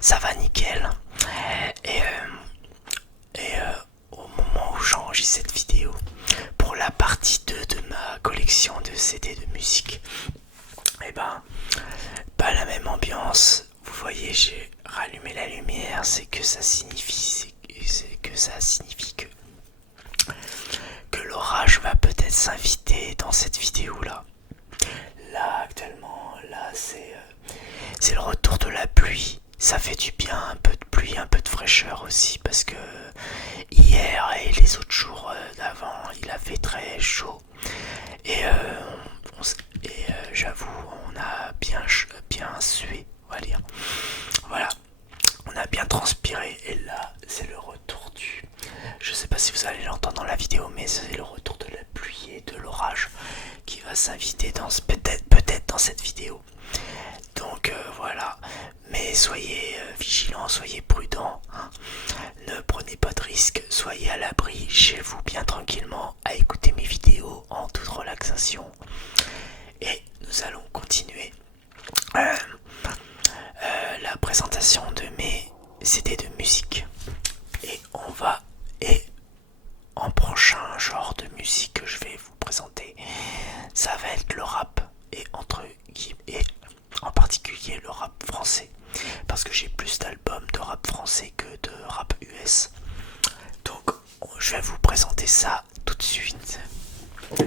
Ça va nickel. Et, au moment où j'enregistre cette vidéo, pour la partie 2 de ma collection de CD de musique, et ben, pas la même ambiance. Vous voyez, j'ai rallumé la lumière, c'est que ça signifie, que l'orage va peut-être s'inviter dans cette vidéo là. Là actuellement, là c'est le retour de la pluie. Ça fait du bien, un peu de pluie, un peu de fraîcheur aussi, parce que hier et les autres jours d'avant, il a fait très chaud. Et, j'avoue, on a bien sué, on va dire. Voilà, on a bien transpiré. Et là, c'est le retour du... Je sais pas si vous allez l'entendre dans la vidéo, mais c'est le retour de la pluie et de l'orage qui va s'inviter dans peut-être dans cette vidéo. Donc voilà, mais soyez vigilants, soyez prudents, hein. Ne prenez pas de risques, soyez à l'abri chez vous bien tranquillement à écouter mes vidéos en toute relaxation. Et nous allons continuer la présentation de mes CD de musique. Et on va... Et en prochain genre de musique que je vais vous présenter, ça va être le rap et en particulier le rap français, parce que j'ai plus d'albums de rap français que de rap US. Donc je vais vous présenter ça tout de suite,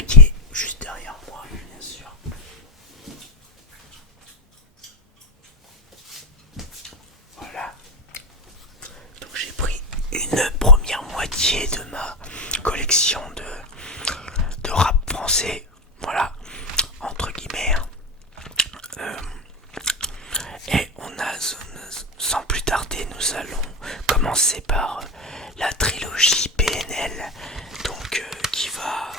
qui est juste derrière moi, bien sûr. Voilà. Donc j'ai pris une première moitié de ma collection de rap français. Voilà, entre guillemets. Et sans plus tarder, nous allons commencer par la trilogie PNL. Donc qui va...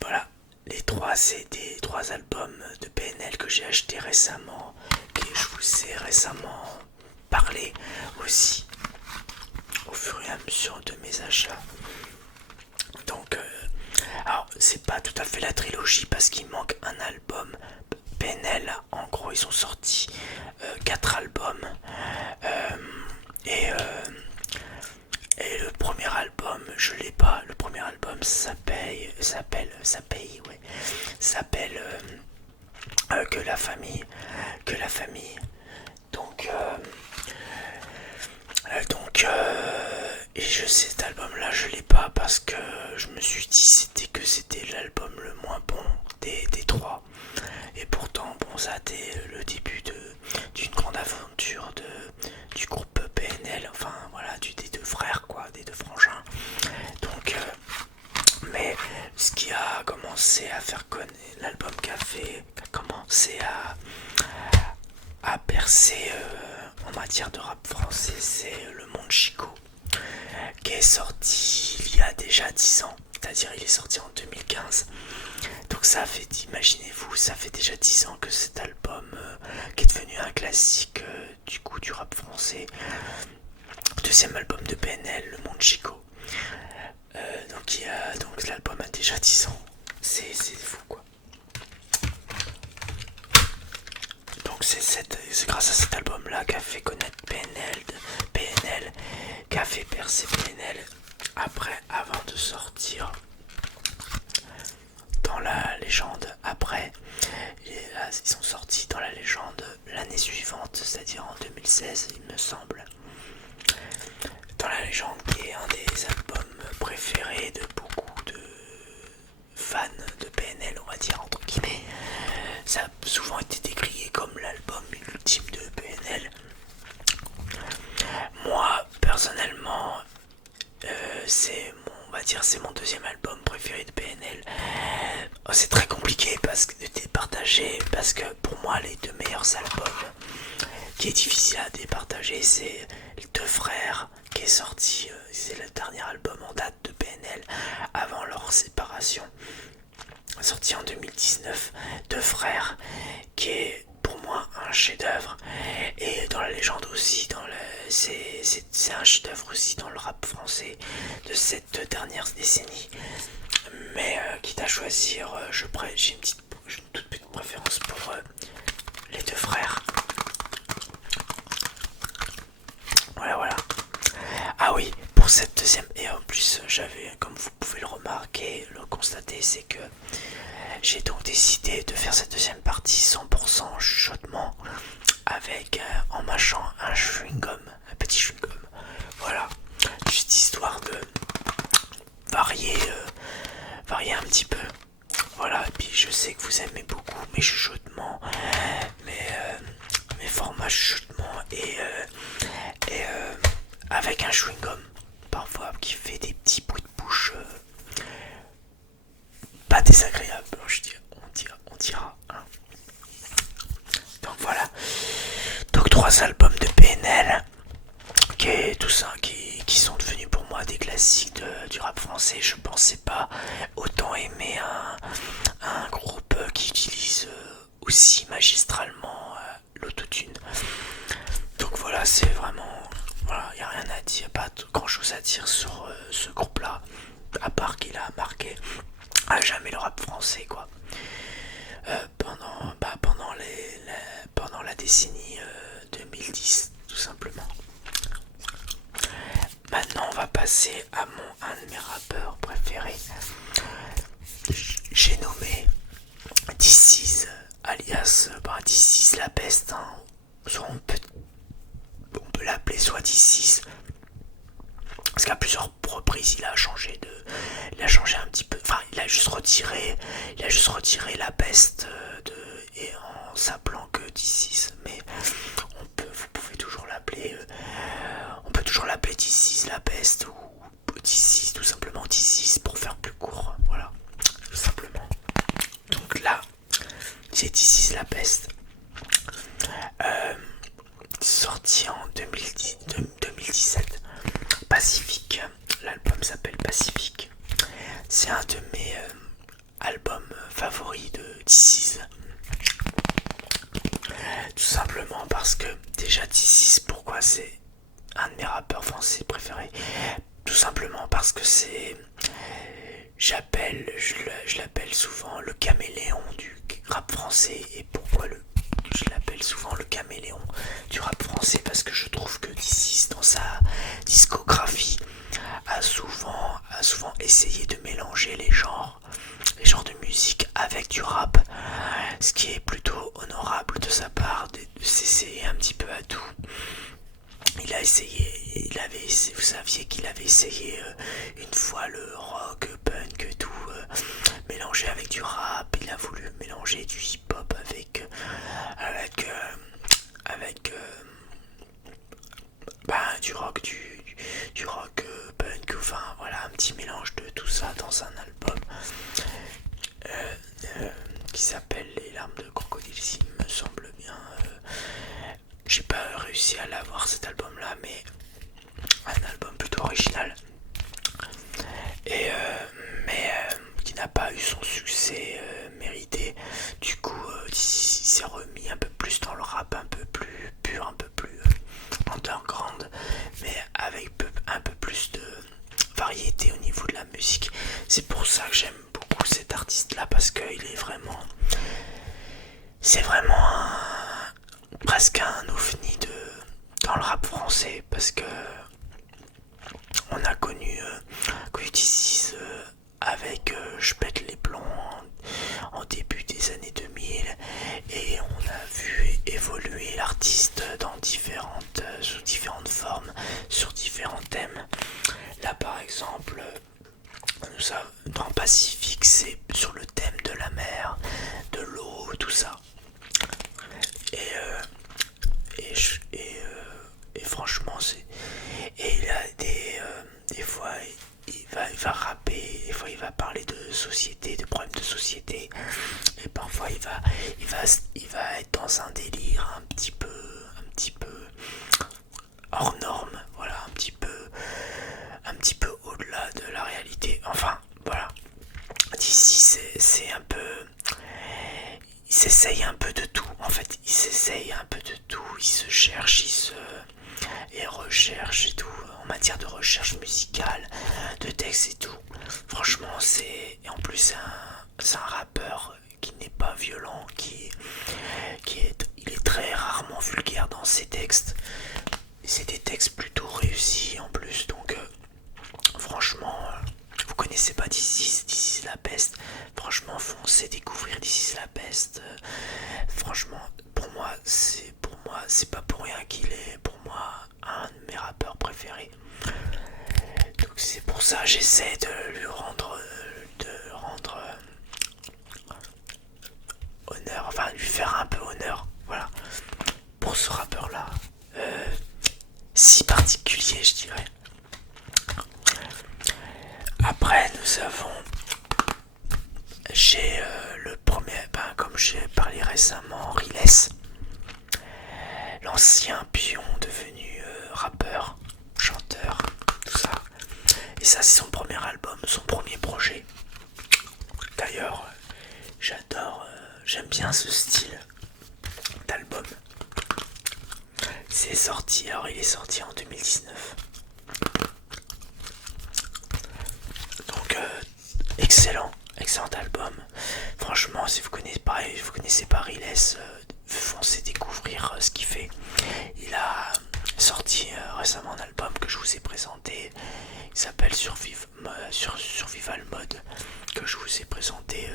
Voilà, les trois CD, trois albums de PNL que j'ai acheté récemment, et je vous ai récemment parlé aussi au fur et à mesure de mes achats. Donc, alors c'est pas tout à fait la trilogie parce qu'il manque un album. PNL, en gros, ils ont sorti 4 albums. Euh, et, euh, et le premier album, je l'ai pas. Le premier album s'appelle Que la famille. Que la famille. Donc, et cet album-là, je l'ai pas parce que je me suis dit que c'était l'album le moins bon des trois. Et pourtant, bon, ça a été le début d'une grande aventure du groupe PNL, enfin voilà, des deux frères, quoi, des deux frangins. Donc, mais ce qui a commencé à faire connaître, l'album qui a commencé à percer en matière de rap français, c'est Le Monde Chico, qui est sorti il y a déjà 10 ans, c'est-à-dire il est sorti en 2015. Donc ça fait, imaginez-vous, ça fait déjà 10 ans que cet album, qui est devenu un classique du rap français, deuxième album de PNL, Le Monde Chico. Donc l'album a déjà 10 ans, c'est fou quoi. Donc c'est grâce à cet album là qu'a fait connaître PNL, qu'a fait percer PNL après, avant de sortir dans la légende. Après, ils sont sortis dans la légende l'année suivante, c'est-à-dire en 2016 il me semble. Dans la légende, qui est un des albums préférés de beaucoup de fans de PNL, on va dire entre guillemets. Ça a souvent été décrié comme l'album ultime de PNL. Moi, personnellement, c'est mon deuxième album préféré de PNL. C'est très compliqué de départager, parce que pour moi, les deux meilleurs albums qui est difficile à départager, c'est Les Deux Frères, qui est sorti, c'est le dernier album en date de PNL avant leur séparation, sorti en 2019. Deux Frères, qui est pour moi un chef-d'œuvre, et dans la légende aussi, c'est un chef-d'œuvre aussi dans le rap français de cette dernière décennie. Mais quitte à choisir, j'ai une toute petite préférence pour Les Deux Frères. cette deuxième, et en plus j'avais, comme vous pouvez le remarquer, le constater, c'est que j'ai donc décidé de faire cette deuxième partie 100% chuchotement avec en mâchant un chewing-gum, un petit chewing-gum. Voilà, juste histoire de varier un petit peu. Voilà, et puis je sais que vous aimez beaucoup mes chuchotements, mes formats chuchotements et avec un chewing-gum parfois qui fait des petits bruits de bouche pas désagréables, on dira. Hein. Donc voilà, donc 3 albums de PNL tout ça, qui sont devenus pour moi des classiques du rap français. Je pensais pas autant aimer un groupe qui utilise aussi magistralement l'autotune. Donc voilà, c'est vraiment, voilà, y a rien à dire, pas grand chose à dire sur ce groupe là, à part qu'il a marqué à jamais le rap français, quoi. Pendant la décennie 2010, tout simplement. Maintenant, on va passer à un de mes rappeurs préférés. J'ai nommé DC's, alias DC's la peste. Hein. Soit on peut l'appeler soit DC's. Parce qu'à plusieurs reprises, il a changé un petit peu. Enfin, il a juste retiré la peste et en s'appelant que DC's. Mais vous pouvez toujours l'appeler. On peut toujours l'appeler DC's la peste ou DC's, tout simplement DC's pour faire plus court. Voilà, tout simplement. Donc là, c'est DC's la peste. Sorti en 2017. Pacifique. L'album s'appelle Pacifique. C'est un de mes albums favoris de DC's. Tout simplement parce que déjà DC's, pourquoi c'est un de mes rappeurs français préférés? Tout simplement parce que c'est, je l'appelle souvent le caméléon du rap français. Et pourquoi je l'appelle souvent le caméléon du rap français? Parce que je trouve que DC's, dans sa discographie, a souvent essayé de mélanger les genres de musique avec du rap, ce qui est plutôt honorable de sa part de s'essayer un petit peu à tout. Vous saviez qu'il avait essayé une fois le rock, punk, tout, mélangé avec du rap. Il a voulu mélanger du hip-hop avec du rock, du rock punk, enfin voilà, un petit mélange de tout ça dans un album qui s'appelle Les larmes de crocodile, s'il me semble bien. J'ai pas réussi à l'avoir cet album là, mais un album plutôt original et qui n'a pas eu son succès mérité. Du coup, il s'est remis un peu plus dans le rap, un peu plus pur, un peu plus underground, mais avec un peu plus de variété au niveau de la musique. C'est pour ça que j'aime beaucoup cet artiste là, parce qu'il est vraiment, c'est vraiment presque un ovni dans le rap français, parce que on a connu DC's avec Je pète les plombs en début des années 2000, et on a vu évoluer l'artiste sous différentes formes, sur différents thèmes. Là par exemple, dans Pacifique, c'est sur le thème de la mer, de l'eau, tout ça. Et franchement, il a des fois il va rapper, des fois il va parler de société, de problèmes de société, et parfois il va être dans un délire un petit peu hors norme, voilà, un petit peu au-delà de la réalité. Enfin voilà, d'ici c'est un peu, il s'essaye un peu de tout, en fait, il s'essaye un peu de tout, il se cherche, et recherche et tout, en matière de recherche musicale, de texte et tout. Franchement, et en plus c'est un rappeur qui n'est pas violent, il est très rarement vulgaire dans ses textes. C'est des textes plutôt réussis en plus, donc connaissez pas This Is La Peste, franchement foncez découvrir This Is La Peste. Franchement, pour moi c'est pas pour rien qu'il est pour moi un de mes rappeurs préférés. Donc c'est pour ça que j'essaie de lui rendre honneur, enfin lui faire un peu honneur, voilà, pour ce rappeur là, si particulier je dirais. Après j'ai le premier, comme j'ai parlé récemment, Riles, l'ancien pion devenu rappeur, chanteur, tout ça. Et ça c'est son premier album, son premier projet. D'ailleurs, j'aime bien ce style d'album. Il est sorti en 2019. Donc excellent album. Franchement, si vous connaissez pas Riles, foncez découvrir ce qu'il fait. Il a sorti récemment un album que je vous ai présenté. Il s'appelle Survival Mode, que je vous ai présenté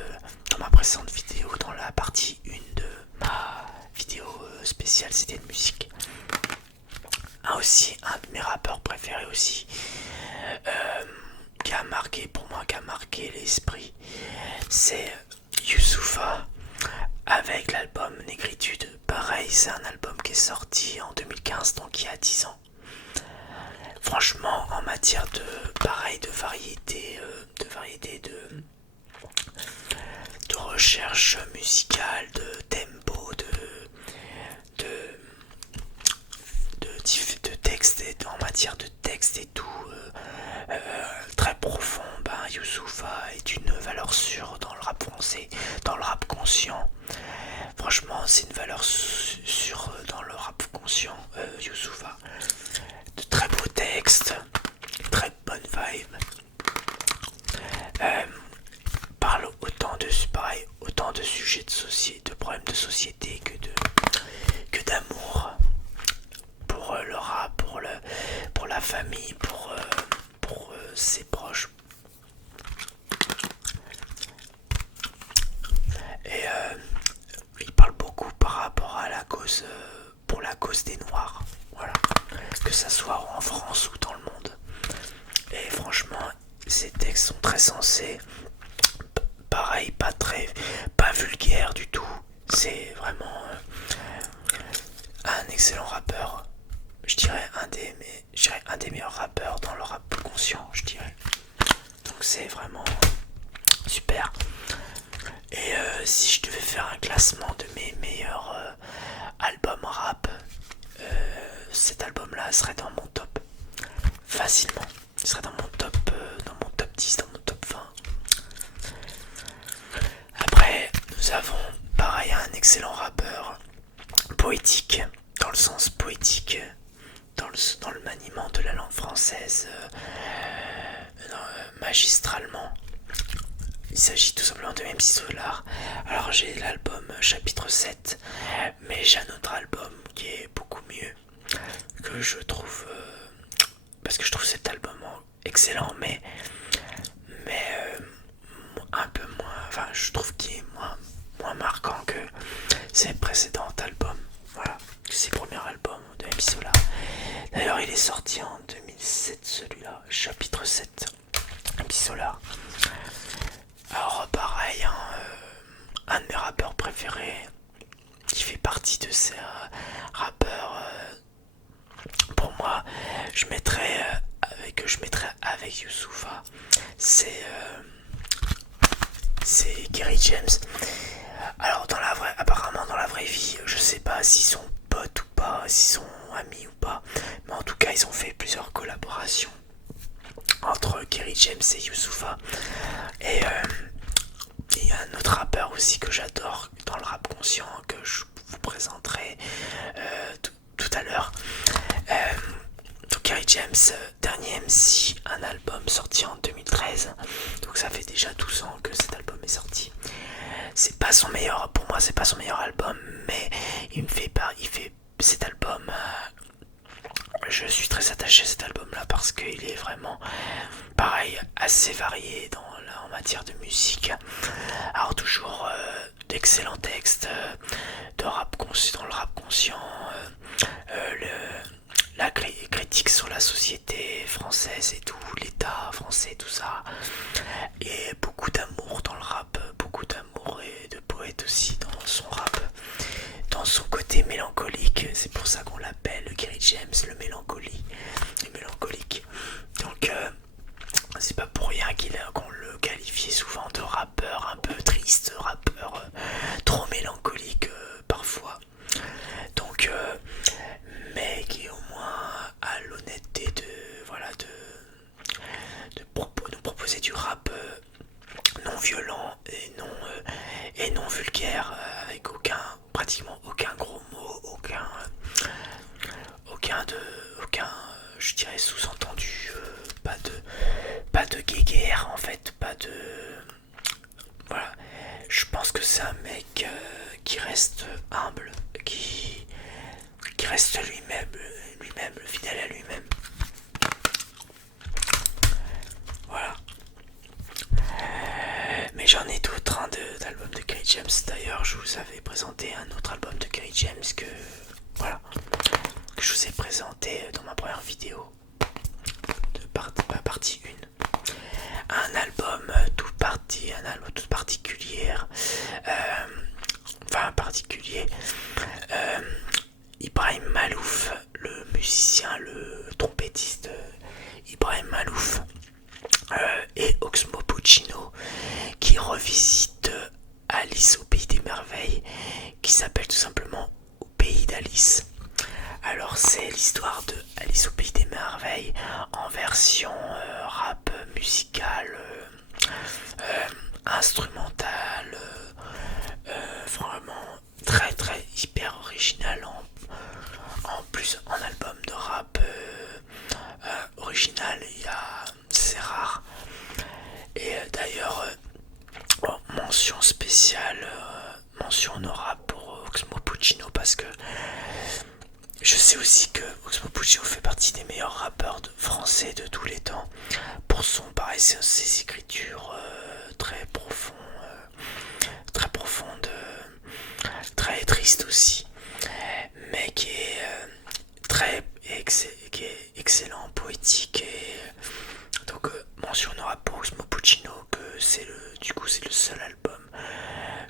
dans ma précédente vidéo, dans la partie 1 de ma vidéo spéciale CD de musique. Aussi un de mes rappeurs préférés aussi, qui a marqué l'esprit, c'est Youssoupha avec l'album Négritude. Pareil, c'est un album qui est sorti en 2015, donc il y a 10 ans. Franchement, en matière de variété, de recherche musicale, de tempo, de texte, et en matière de texte et tout, très profond, Youssoupha est une valeur sûre dans le rap français, dans le rap conscient. Franchement, c'est une valeur sûre dans le rap conscient, Youssoupha. De très beaux textes, très bonne vibe. Parle autant de sujets de société, de problèmes de société que d'amour pour le rap, pour la famille, pour ses proches. Et il parle beaucoup par rapport à la cause, pour la cause des Noirs, voilà, que ça soit en France ou dans le monde. Et franchement, ces textes sont très sensés. Pareil, pas vulgaire du tout. C'est vraiment un excellent rappeur. Je dirais un des meilleurs rappeurs dans le rap conscient, je dirais. Donc c'est vraiment super. Et si je devais faire un classement de mes meilleurs albums rap, cet album-là serait dans mon top. Facilement. Il serait dans mon top 10, dans mon top 20. Après, nous avons pareil un excellent rappeur, poétique, dans le sens poétique, dans le maniement de la langue française, magistralement. Il s'agit tout simplement de MC Solar. Alors j'ai l'album chapitre 7, mais j'ai un autre album qui est beaucoup mieux, que je trouve, parce que je trouve cet album excellent, mais un peu moins, enfin je trouve qu'il est moins marquant que ses précédents albums, voilà, que ses premiers albums de MC Solar. D'ailleurs il est sorti en 2007 celui-là, chapitre 7, MC Solar. Alors pareil, un de mes rappeurs préférés, qui fait partie de ces rappeurs, pour moi, je mettrais avec Youssoupha, c'est Kerry James. Alors apparemment dans la vraie vie, je sais pas s'ils sont potes ou pas, s'ils sont amis ou pas, mais en tout cas ils ont fait plusieurs collaborations entre Kerry James et Youssoupha. Et il y a un autre rappeur aussi que j'adore dans le rap conscient, que je vous présenterai tout à l'heure. Donc Kerry James, dernier MC, un album sorti en 2013, donc ça fait déjà 12 ans que cet album est sorti. Pour moi c'est pas son meilleur album, mais il fait cet album, je suis très attaché à cet album là, parce qu'il est vraiment pareil, pareil, assez varié en matière de musique. Alors toujours d'excellents textes, de rap conscient, dans le rap conscient, la critique sur la société française et tout, l'état français, tout ça. Et beaucoup d'amour dans le rap, beaucoup d'amour et de poète aussi dans son rap, dans son côté mélancolique. C'est pour ça qu'on l'appelle Kerry James, le mélancolique. Donc c'est pas pour rien qu'on le qualifiait souvent de rappeur un peu triste, rappeur trop mélancolique parfois. Donc mais qui au moins a l'honnêteté de nous proposer du rap non violent et non vulgaire, avec pratiquement aucun gros mot, aucun je dirais sous-entendu, pas de guéguerre en fait, pas de voilà. Je pense que c'est un mec qui reste humble, qui reste lui-même, fidèle à lui-même. Voilà. Mais j'en ai d'autres d'albums de Kerry James. D'ailleurs, je vous avais présenté un autre album de Kerry James que je vous ai présenté dans ma première vidéo de partie 1. Un album tout particulier. Ibrahim Malouf, le musicien, le trompettiste Ibrahim Malouf et Oxmo Puccino qui revisite Alice au Pays des Merveilles, qui s'appelle tout simplement Au Pays d'Alice. Alors c'est l'histoire de Alice au Pays des Merveilles en version rap musical, instrumental, vraiment très très hyper original en plus en album de rap original, c'est rare. Et d'ailleurs mention spéciale, mention honorable pour Oxmo Puccino, parce que je sais aussi que Oxmo Puccino fait partie des meilleurs rappeurs français de tous les temps pour ses écritures très profondes, très tristes aussi, mais qui est qui est excellent, poétique. Et donc mention honorable pour Oxmo Puccino, que c'est le seul album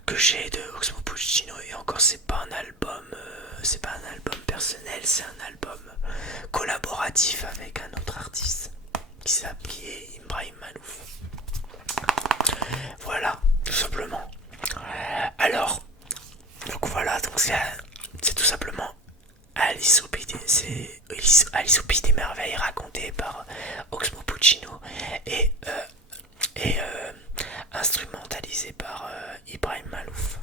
que j'ai de Oxmo Puccino, et encore c'est pas un album personnel, c'est un album collaboratif avec un autre artiste qui est Ibrahim Malouf. Voilà, tout simplement. Alors donc voilà, donc c'est tout simplement Alice au Pays des Merveilles, racontée par Oxmo Puccino et instrumentalisé par Ibrahim Malouf.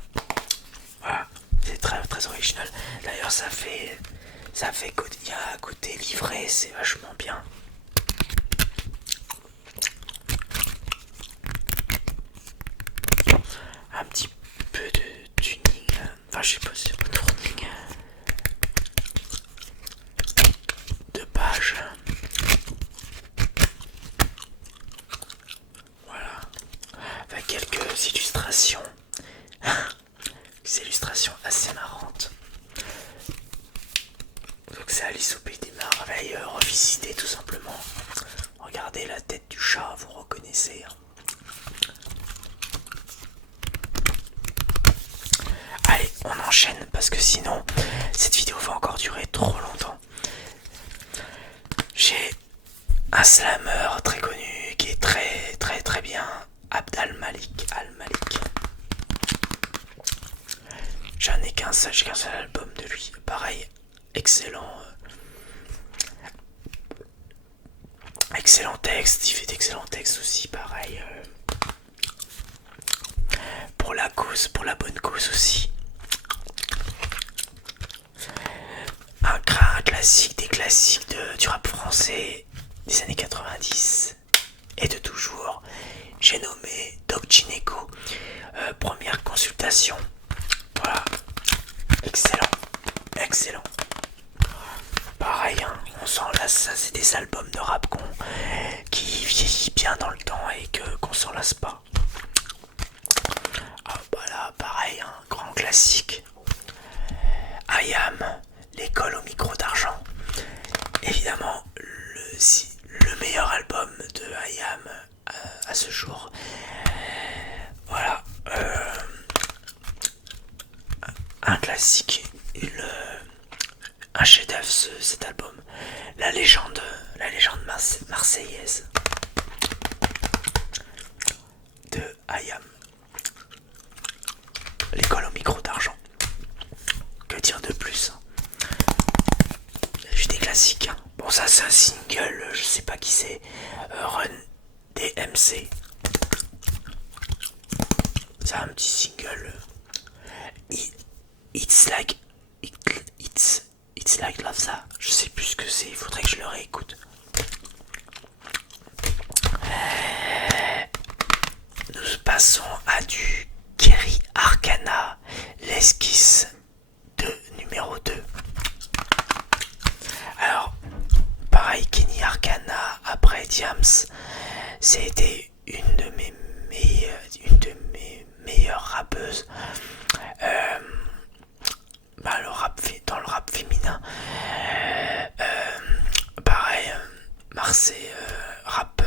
Voilà, c'est très très original. D'ailleurs il y a un côté livré, c'est vachement bien. Un petit peu de tuning, enfin je sais pas si c'est pas de tuning, de page. Voilà, avec quelques illustrations. Des illustrations assez marrantes. Donc c'est Alice au Pays des Merveilles revisité tout simplement. Regardez la tête du chat, vous reconnaissez. Allez, on enchaîne parce que sinon cette vidéo va encore durer trop longtemps. J'ai un slammer très connu qui est très très très bien, Abd Al-Malik. J'en ai qu'un seul album de lui, pareil, excellent texte, il fait d'excellents textes aussi, pareil, pour la bonne cause aussi. Un classique des classiques du rap français des années 90 et de toujours. J'ai nommé Doc Gineco, première consultation. Voilà, excellent. Pareil, hein, on sent là, ça c'est des albums de rap qui vieillit bien dans le temps et qu'on s'en lasse pas. Ah, bah là, pareil, un grand classique. I Am, l'école au micro d'argent. Évidemment, le meilleur album de I Am à ce jour. Voilà. Un classique, un chef-d'œuvre cet album. La légende marseillaise de I Am. L'école au micro d'argent. Que dire de plus? J'ai des classiques. Bon, ça c'est un single, je sais pas qui c'est. Run DMC. C'est un petit single. It's like love ça. Je sais plus ce que c'est. Il faudrait que je le réécoute. Nous passons à du Kerry Arcana, l'esquisse de numéro 2. Alors, pareil, Kenny Arcana après Diams, c'était une de mes meilleures rappeuses. Dans le rap féminin. Pareil, rap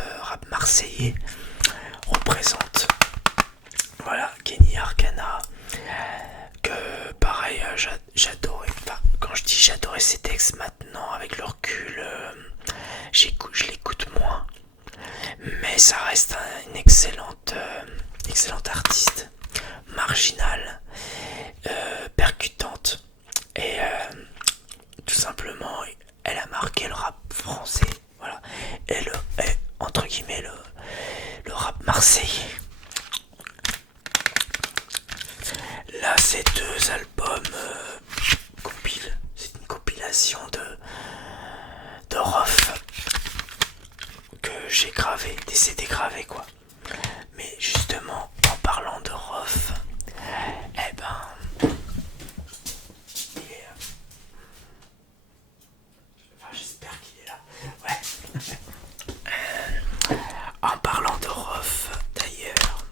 marseillais représente. Voilà, Kenny Arcana, que pareil, j'adorais. Enfin, quand je dis j'adorais ses textes maintenant, avec le recul, je l'écoute moins. Mais ça reste une excellente artiste, marginale, percutante. Et tout simplement, elle a marqué le rap français. Voilà. Et entre guillemets, le rap marseillais. Là, c'est 2 albums c'est une compilation de Rof que j'ai gravé, des CD gravés quoi. Mais justement, en parlant de Rof, eh ben, il est, enfin, j'espère qu'il est là. Ouais. En parlant de Rof, d'ailleurs,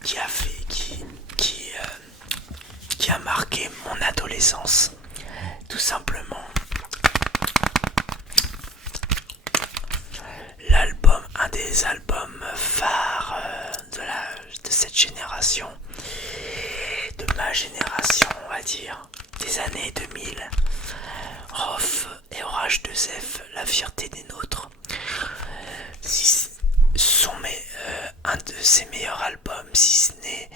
qui a marqué mon adolescence, tout simplement. Un des albums phares de cette génération, de ma génération, on va dire, des années 2000. Rof et Orage 2F, la fierté des nôtres. Un de ses meilleurs albums, si ce n'est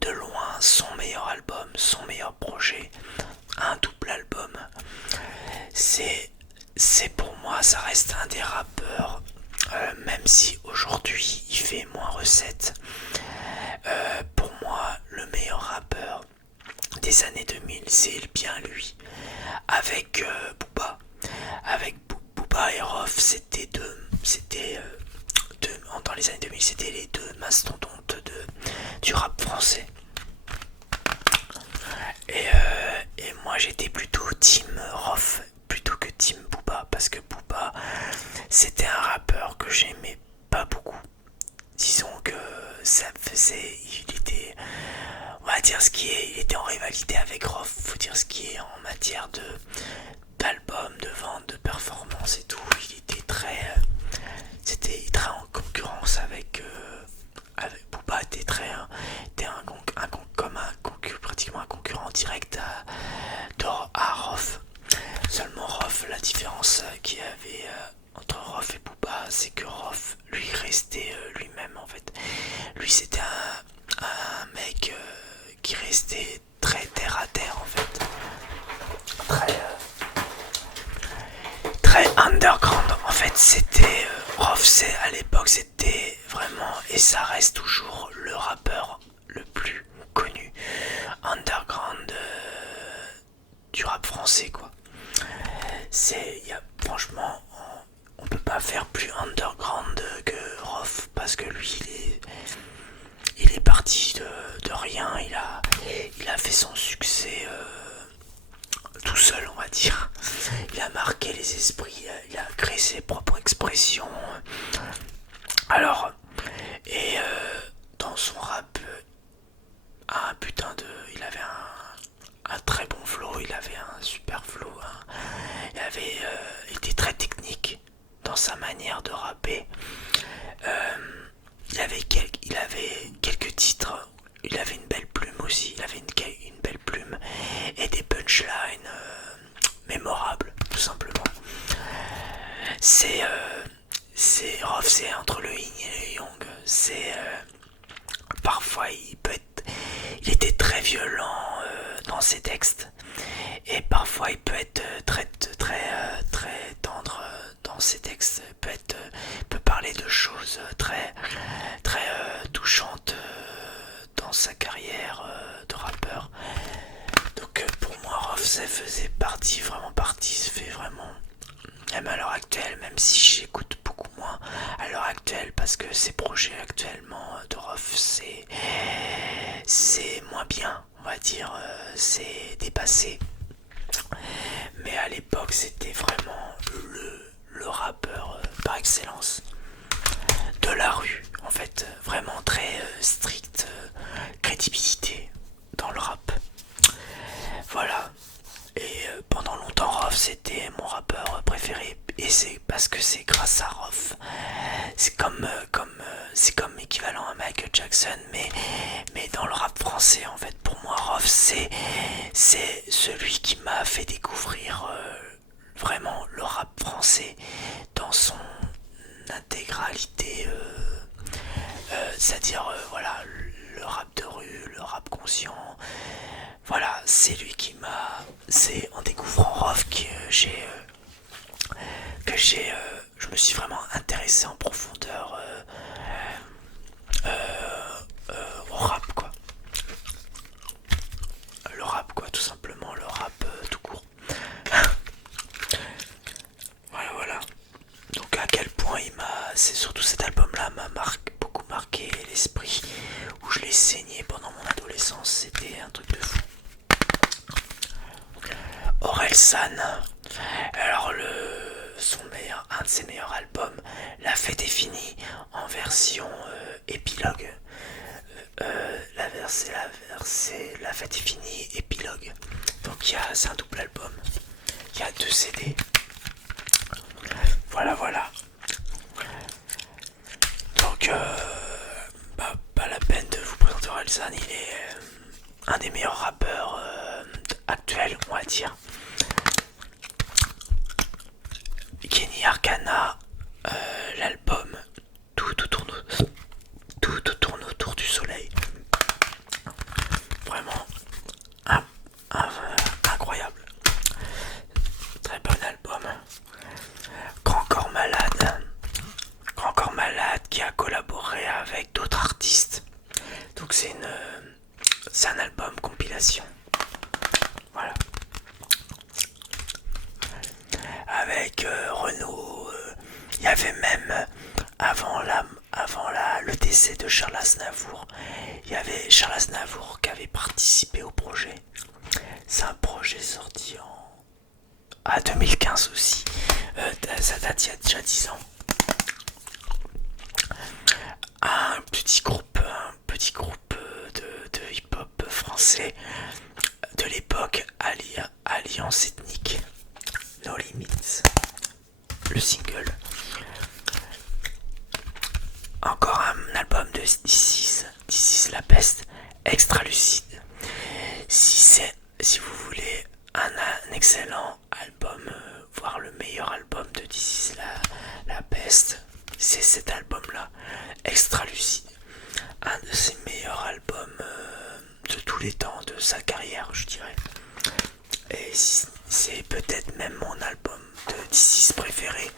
de loin son meilleur album, son meilleur projet, un double album. C'est pour moi, ça reste un des rappeurs, même si aujourd'hui il fait moins recettes. Pour moi, le meilleur rappeur des années 2000, c'est bien lui. Avec Booba. Avec Booba et Rof, dans les années 2000, c'était les deux mastodontes du rap français. Et moi, j'étais plutôt team Rof plutôt que team Booba, parce que Booba, c'était un rappeur que j'aimais pas beaucoup. Disons que ça faisait, il était, on va dire ce qui est, il était en rivalité avec Rof, faut dire ce qui est en matière d'albums, de vente, de performance et tout. Il était c'était très en concurrence avec Booba, était pratiquement un concurrent direct à Rof. Seulement Rof, la différence qu'il y avait entre Rof et Booba, c'est que Rof, lui, restait lui-même en fait. Lui, c'était un mec qui restait très terre à terre en fait. Très underground. En fait, c'était Rof, à l'époque, c'était vraiment, et ça reste toujours, le rappeur le plus connu underground du rap français quoi. Franchement, on peut pas faire plus underground que Rof, parce que lui il est parti de rien, il a fait son succès tout seul, on va dire. Il a marqué les esprits, il a créé ses propres expressions, été très technique dans sa manière de rapper. Il avait quelques titres, il avait une belle plume aussi, il avait une belle plume et des punchlines mémorables, tout simplement. Rof, c'est entre le yin et le yang. Parfois il était très violent dans ses textes, et parfois il peut être très tendre dans ses textes. Il peut parler de choses très touchantes dans sa carrière de rappeur. Donc pour moi, Rof, ça fait vraiment, même à l'heure actuelle, même si j'écoute beaucoup moins à l'heure actuelle, parce que ces projets actuellement de Rof, c'est moins bien, on va dire, c'est dépassé. Mais à l'époque, c'était vraiment le rappeur par excellence de la rue, en fait, vraiment très strict, crédibilité dans le rap. Voilà. Et pendant longtemps, Rof, c'était mon rappeur préféré. Et c'est parce que c'est grâce à Rof. C'est comme équivalent à Michael Jackson, mais dans le rap français, en fait. Pour moi, Rof, c'est celui qui m'a fait découvrir vraiment le rap français dans son intégralité. C'est-à-dire, voilà, le rap de rue, le rap conscient. Voilà, c'est lui qui m'a. C'est en découvrant Rof je me suis vraiment intéressé en profondeur au rap, quoi. Le rap, quoi, tout simplement, le rap tout court. Voilà. Donc à quel point c'est surtout cet album-là m'a beaucoup marqué l'esprit, où je l'ai saigné pendant mon adolescence. C'était un truc de fou. Orelsan, alors un de ses meilleurs albums, La Fête est finie, en version épilogue. La Fête est finie, épilogue. Donc c'est un double album. Il y a 2 CD. Voilà. Donc pas la peine de vous présenter Orelsan. Il est un des meilleurs rappeurs actuels, on va dire. Kenny Arcana, l'album tout tourne autour du soleil. Vraiment incroyable. Très bon album. Grand Corps Malade qui a collaboré avec d'autres artistes. Donc c'est un album compilation. Voilà. Avec Renaud, il y avait même le décès de Charles Aznavour, il y avait Charles Aznavour qui avait participé au projet. C'est un projet sorti à 2015 aussi. Ça date il y a déjà 10 ans. Un petit groupe de hip-hop français de l'époque, Alliance Ethnique, No Limits, le single. Encore un album de This Is La Peste, Extra Lucide. Si vous voulez un excellent album, voire le meilleur album de This Is La Peste, c'est cet album-là, Extra Lucide. Un de ses meilleurs albums de tous les temps de sa carrière, je dirais. Et c'est peut-être même mon album de This Is préféré.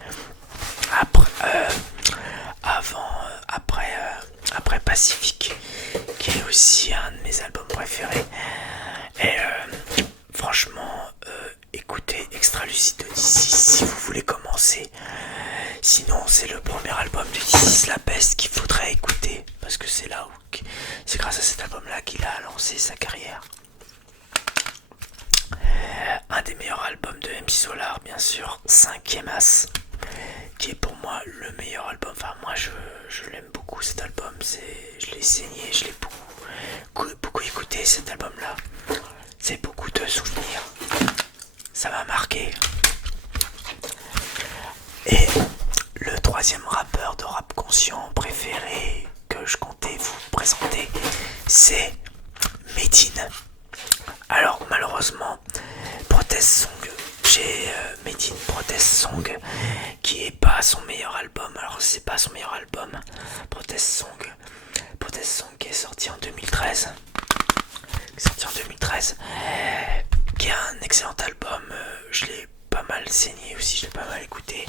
Après Pacifique, qui est aussi un de mes albums préférés. Et franchement, écoutez Extra Lucide de This Is si vous voulez commencer. Sinon, c'est le premier album de This Is La Peste qu'il faudrait écouter, parce que c'est grâce à cet album-là qu'il a lancé sa carrière. Un des meilleurs albums de MC Solar, bien sûr, 5e As, qui est pour moi le meilleur album. Enfin, moi je l'aime beaucoup cet album. Je l'ai saigné, je l'ai beaucoup écouté cet album-là. C'est beaucoup de souvenirs. Ça m'a marqué. troisième rappeur de rap conscient préféré que je comptais vous présenter, c'est Medine. Alors malheureusement, Protest Song, j'ai Medine Protest Song qui est pas son meilleur album. Alors c'est pas son meilleur album, Protest Song. Protest Song qui est sorti en 2013. Qui est un excellent album. Je l'ai pas mal saigné aussi, je l'ai pas mal écouté.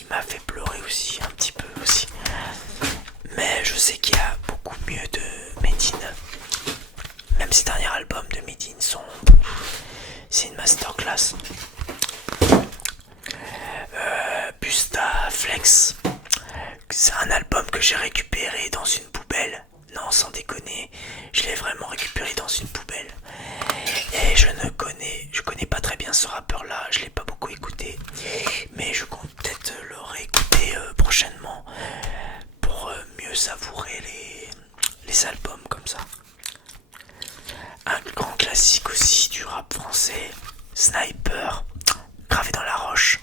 Il m'a fait pleurer aussi, un petit peu aussi. Mais je sais qu'il y a beaucoup mieux de Medine. Même ses derniers albums de Medine sont... C'est une masterclass. Busta Flex. C'est un album que j'ai récupéré dans une poubelle. Non, sans déconner, je l'ai vraiment récupéré dans une poubelle. Et je connais pas très bien ce rappeur là, je l'ai pas beaucoup écouté. Mais je compte peut-être le réécouter prochainement pour mieux savourer les albums comme ça. Un grand classique aussi du rap français, Sniper, Gravé dans la roche.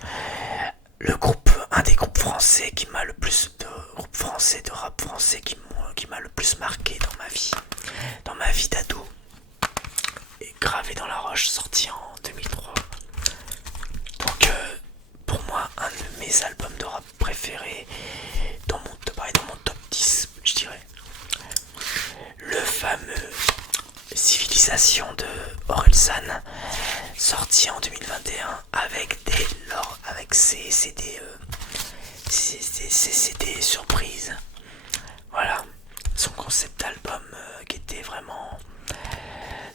Un des groupes français qui m'a le plus de rap français qui m'a le plus marqué dans ma vie d'ado. Et Gravé dans la roche, sorti en 2003. Donc pour moi, un de mes albums de rap préférés dans mon top 10, je dirais. Le fameux Civilisation de Orelsan, sorti en 2021 avec ses CD surprises. Voilà, son concept album qui était vraiment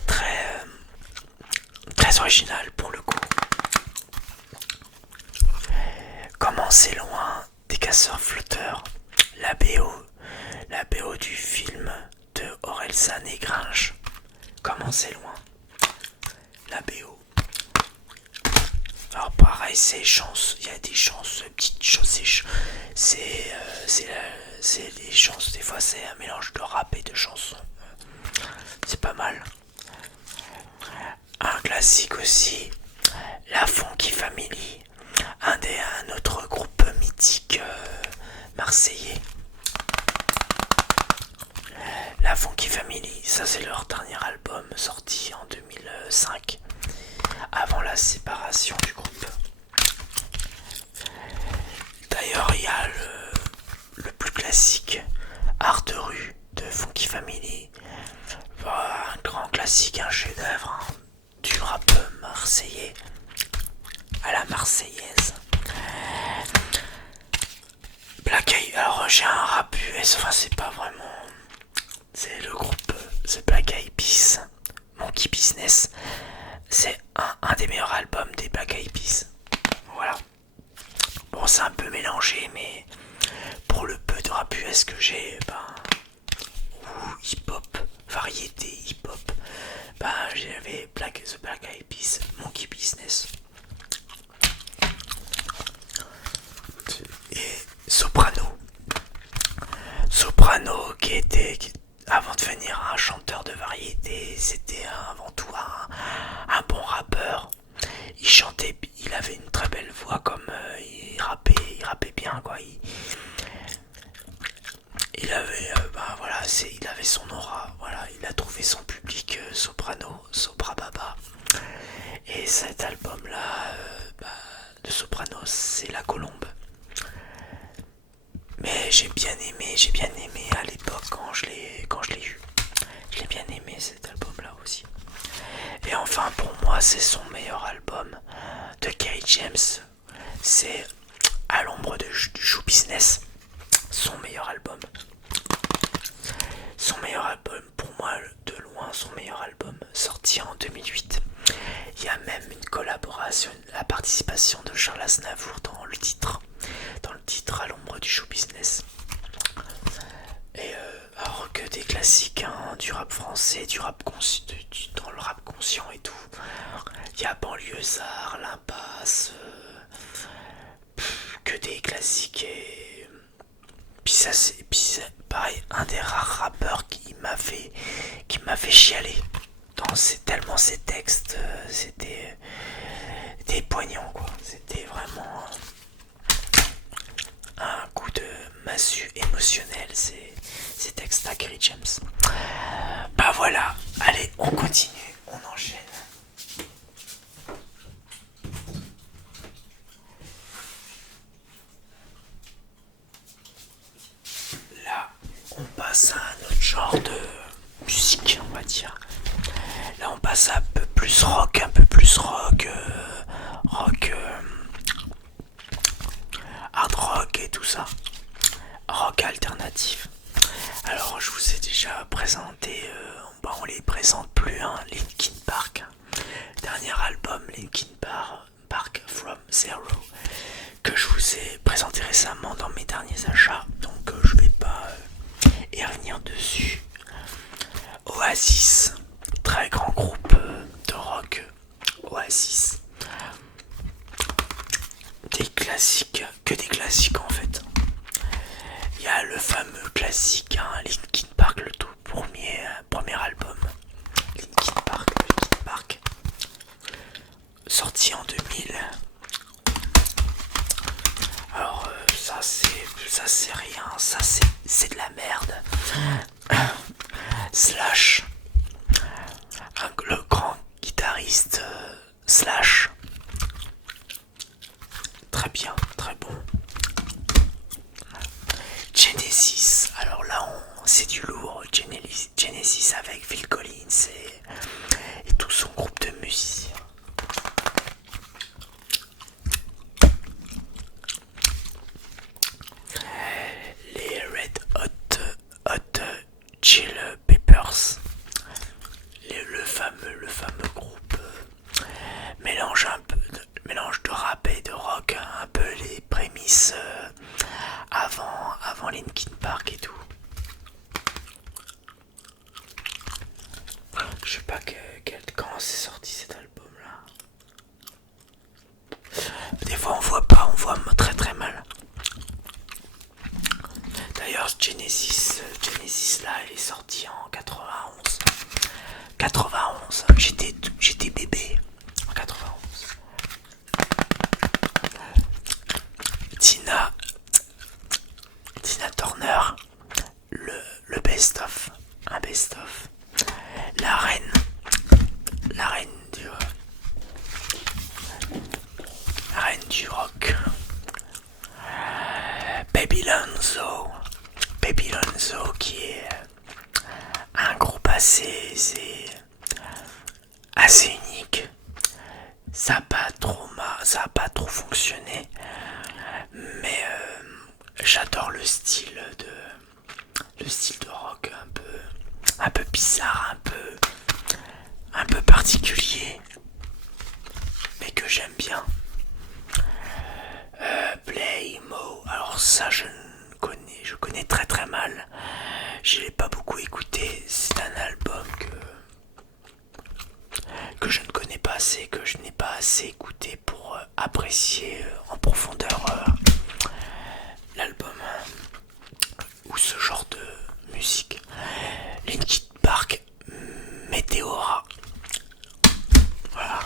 très original pour le coup. Comment c'est loin des casseurs flotteurs, la BO du film de Orelsan et Gringe. Comment c'est loin, la BO. Alors pareil, c'est chance, il y a des chances, petites choses, c'est des chances, des fois c'est un mélange de rap et de chansons. C'est pas mal. Un classique aussi, la Funky Family, un autre groupe mythique marseillais. La Funky Family, ça c'est leur dernier album sorti en 2005, avant la séparation du groupe. D'ailleurs, il y a le plus classique, Art de rue de Funky Family. Un grand classique, un chef-d'œuvre du rap marseillais à la marseillaise. Black Eyed, alors j'ai un rap US, enfin c'est pas vraiment... C'est le groupe The Black Eyed Peas, Monkey Business. C'est un des meilleurs albums des Black Eyed Peas. Voilà. Bon, c'est un peu mélangé, mais pour le peu de rap US que j'ai, ou hip-hop, variété hip-hop, j'avais The Black Eyed Peas, Monkey Business. Et Soprano qui avant de devenir un chanteur de variété, c'était avant tout un bon rappeur. Il chantait, il avait une très belle voix, comme il rappait bien quoi. Il avait il avait son aura, voilà, il a trouvé son public. Sopra Baba. Et cet album là de Soprano, c'est La Colombe. Mais j'ai bien aimé à l'époque quand je l'ai eu. Je l'ai bien aimé cet album là aussi. Et enfin pour moi c'est son meilleur album de Kerry James. C'est À l'ombre du show business. Son meilleur album. Pour moi de loin son meilleur album, sorti en 2008. Il y a même une collaboration, la participation de Charles Aznavour dans le titre À l'ombre du show business. Et alors que des classiques du rap français, du rap dans le rap conscient et tout. Il y a Banlieusard, L'Impasse, que des classiques. Et puis c'est pareil, un des rares rappeurs qui m'a fait chialer. Tellement ces textes, c'était poignant quoi. C'était vraiment un coup de émotionnels, ces textes à Kerry James. Bah voilà, allez, on continue, on enchaîne. Là, on passe à un autre genre de musique, on va dire. Là, on passe à un peu plus rock, rock, hard rock et tout ça. Rock alternatif. Alors, je vous ai déjà présenté, on les présente plus, hein, Linkin Park. Dernier album, Linkin Park From Zero, que je vous ai présenté récemment dans mes derniers achats, donc je vais pas y revenir dessus. Oasis, très grand groupe de rock. Oasis, des classiques, que des classiques en fait. Il y a le fameux classique, hein, Linkin Park, le tout premier album. Linkin Park, sorti en 2000. Alors ça c'est rien, ça c'est de la merde. Slash, le grand guitariste Slash, très bien, très bon. Genesis, alors là c'est du lourd. Genesis avec Phil Collins et tout son groupe de musiciens. Les Red Hot Chili Peppers, le fameux groupe mélange de rap et de rock, un peu les prémices avant Linkin Park et tout. Je sais pas quand c'est sorti cet album là. Des fois on voit très très mal. D'ailleurs Genesis là elle est sortie en 91. J'étais bébé en 91. Tina Turner, le best-of, un best-of. La reine du rock. Baby Lonzo qui est un groupe assez unique. Ça a pas trop fonctionné, mais j'adore le style de rock un peu bizarre, un peu particulier, mais que j'aime bien. Playmo, alors ça je connais très très mal. Je l'ai pas beaucoup écouté. C'est un album que je ne connais pas assez, que je n'ai pas assez écouté pour apprécier en profondeur l'album ou ce genre de musique. Linkin Park, Meteora. Voilà.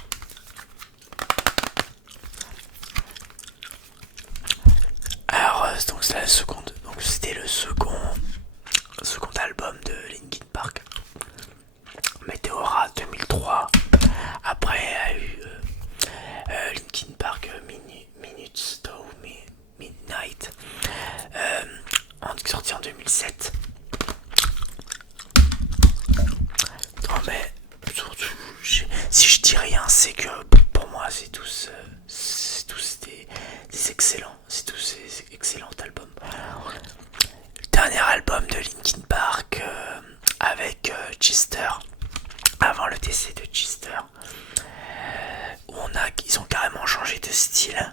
Alors donc c'est la seconde. Donc c'était le second album de Linkin Park. Meteora 2003. Après il y a eu Linkin Park Minutes to Midnight, sorti en 2007. Non mais surtout, si je dis rien, c'est que pour moi c'est tous des excellents, c'est tous des excellents albums. Le dernier album de Linkin Park avec Chester, avant le décès de Chester, où ils ont carrément changé de style,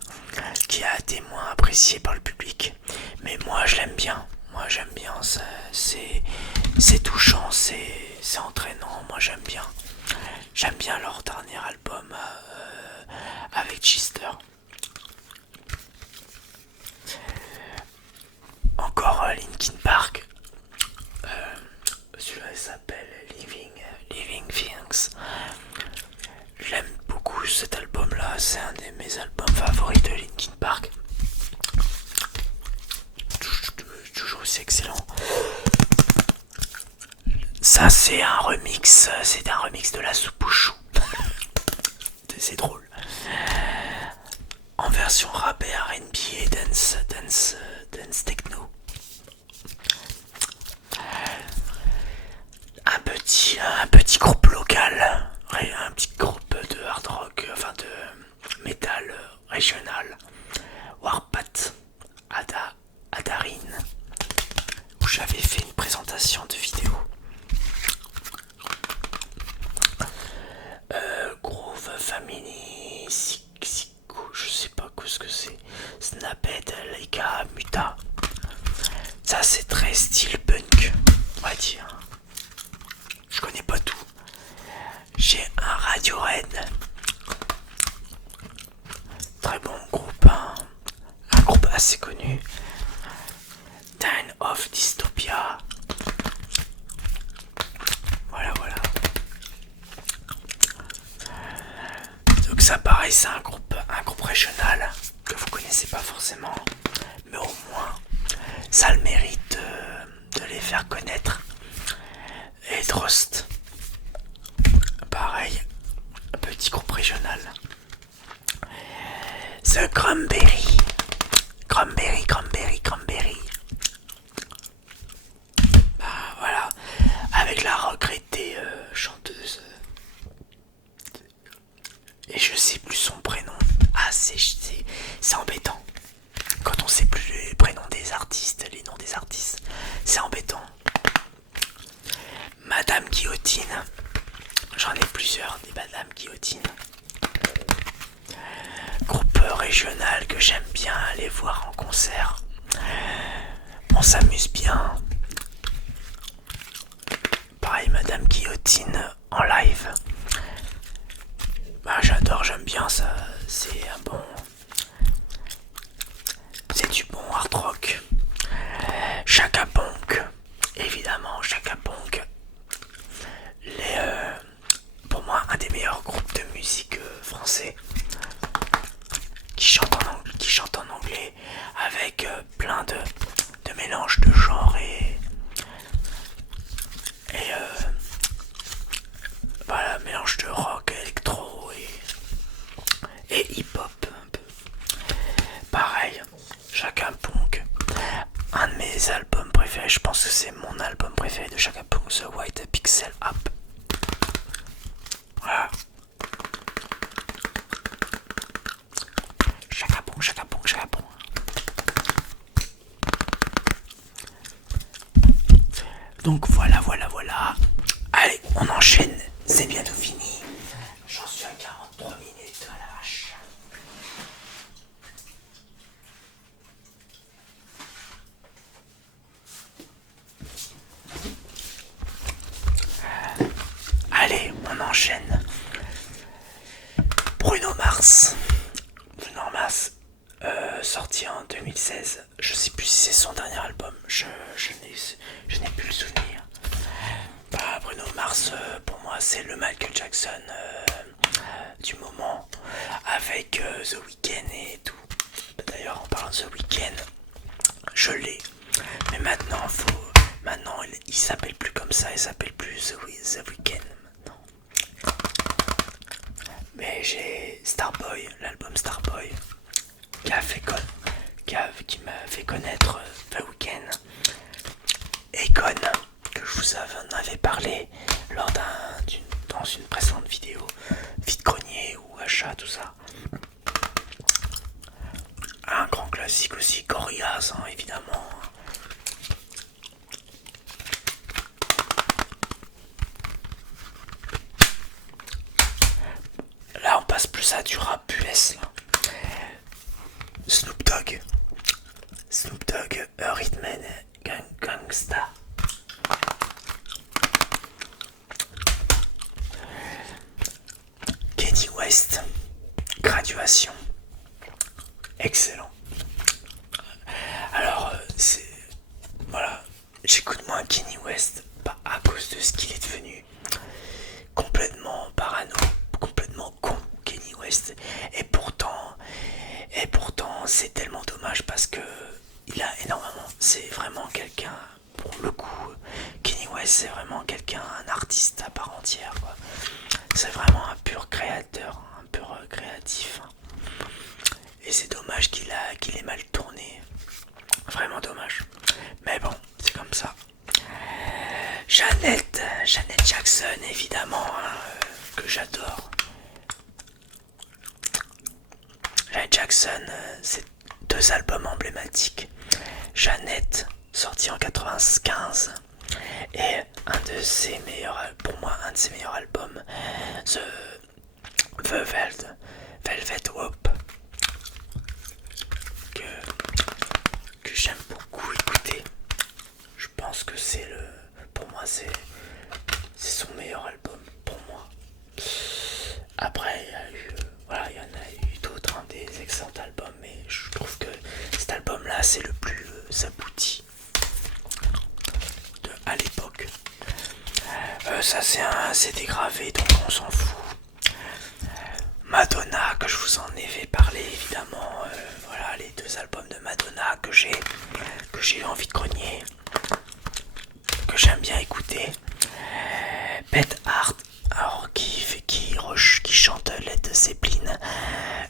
qui a été moins apprécié par le public, mais moi je l'aime bien. Moi j'aime bien, c'est touchant, c'est entraînant, moi j'aime bien. J'aime bien leur dernier album avec Chester. Encore Linkin Park. Celui-là il s'appelle Living Things. J'aime beaucoup cet album là, c'est un de mes albums favoris de Linkin Park. Toujours aussi Ça c'est un remix de la soupe aux choux. C'est drôle. En version rap et R&B et dance techno. Un petit groupe local, un petit groupe de hard rock, enfin de métal régional. Warpath, Adarine, où j'avais fait une présentation de vidéo. Groove Family, Siku, je sais pas ce que c'est. Snaphead, Leica, Muta. Ça c'est très style punk, on va dire. Je connais pas tout. J'ai un Radiohead. Très bon groupe, hein. Un groupe assez connu. Time of Dystopia. Voilà. Donc ça pareil, c'est un groupe régional que vous connaissez pas forcément, mais au moins ça a le mérite de les faire connaître. Et Drost, pareil, petit groupe régional. The Cranberry. Bah voilà, avec la regrettée chanteuse. Et je sais plus son prénom. Ah c'est embêtant. Quand on sait plus les prénoms des artistes, les noms des artistes, c'est embêtant. Madame Guillotine. J'en ai plusieurs des Madame Guillotine. Groupe régional que j'aime bien aller voir en concert. On s'amuse bien. Pareil, Madame Guillotine en live. Bah, j'aime bien ça. C'est un bon. C'est du bon hard rock. Chaka Ponk, évidemment, Chaka Ponk. Pour moi, un des meilleurs groupes de musique français qui chante en anglais avec plein de mélanges de genres et voilà, mélange de rock, électro et hip-hop un peu. Pareil, Chaka Ponk. Un de mes albums préférés, je pense que c'est mon album préféré de Chaka Ponk, The White Pixel Up. Voilà. Chaka Ponk. Donc voilà. Allez, on enchaîne, c'est bientôt fini. J'en suis à 43 minutes à la vache. Allez, on enchaîne. Bruno Mars, sorti en 2016. Je sais plus si c'est son dernier album. Je n'ai plus le souvenir. Bah, Bruno Mars, pour moi, c'est le Michael Jackson du moment, avec The Weeknd et tout. D'ailleurs, en parlant de The Weeknd, je l'ai. Mais maintenant, il s'appelle plus comme ça. Il s'appelle plus The Weeknd maintenant. Mais j'ai Starboy, l'album Starboy, qui m'a fait connaître The Weeknd. Akon, que je vous en avais parlé dans une précédente vidéo, vide-grenier ou achat, tout ça. Un grand classique aussi, Gorillaz, hein, évidemment. Là, on passe plus à du rap US, là. Snoop Dogg, Rhythm Gangsta. Kanye West, Graduation. Excellent. Alors, voilà, j'écoute moins Kanye West, pas à cause de ce qu'il est devenu. Complètement parano, complètement con, Kanye West. Et pourtant, c'est tellement dommage parce que il a énormément. C'est vraiment quelqu'un, pour le coup, Kanye West, c'est vraiment quelqu'un, un artiste à part entière, quoi. C'est vraiment un pur créateur, un pur créatif. Et c'est dommage qu'il ait mal tourné. Vraiment dommage. Mais bon, c'est comme ça. Janet Jackson, évidemment, hein, que j'adore. Janet Jackson, c'est deux albums emblématiques. Jeannette, sorti en 95, et pour moi, un de ses meilleurs albums, The Velvet Rope, que j'aime beaucoup écouter. Je pense que pour moi, c'est son meilleur album, pour moi. Après, il y en a eu d'autres, hein, des excellents albums, mais je trouve que cet album-là, c'est le plus abouti à l'époque. Ça, c'est un CD gravé, donc on s'en fout. Madonna, que je vous en ai parlé, évidemment. Voilà, les deux albums de Madonna que j'ai envie de grogner, que j'aime bien écouter. Beth Hart, alors qui chante Led Zeppelin,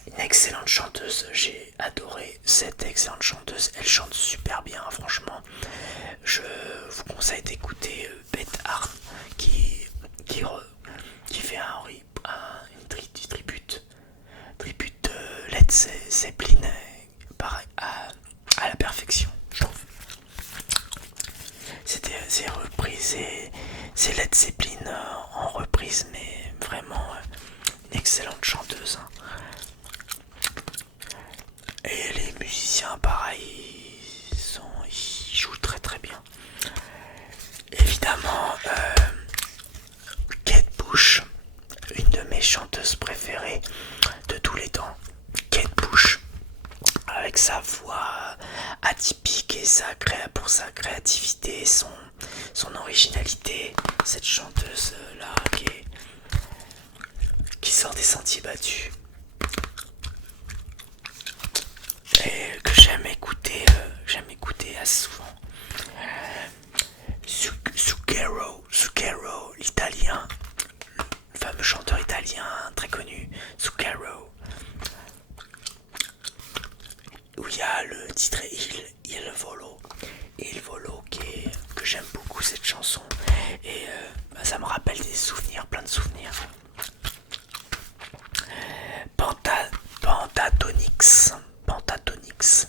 une excellente chanteuse. J'ai adoré cette excellente chanteuse. Elle chante super bien, franchement. Je vous conseille d'écouter Beth Hart qui fait une tribute de Led Zeppelin, pareil, à la perfection, je trouve. C'est reprise, c'est Led Zeppelin en reprise, mais vraiment une excellente chanteuse. Hein. Et les musiciens, pareil, ils jouent très très bien. Évidemment, Kate Bush, une de mes chanteuses préférées de tous les temps. Kate Bush, avec sa voix atypique et pour sa créativité, son originalité, cette chanteuse là qui sort des sentiers battus et que j'aime écouter assez souvent. Zucchero, l'italien, le fameux chanteur italien très connu, Zucchero, où il y a le titre Il Volo, que j'aime beaucoup cette chanson, et ça me rappelle des souvenirs, plein de souvenirs. Pentatonix,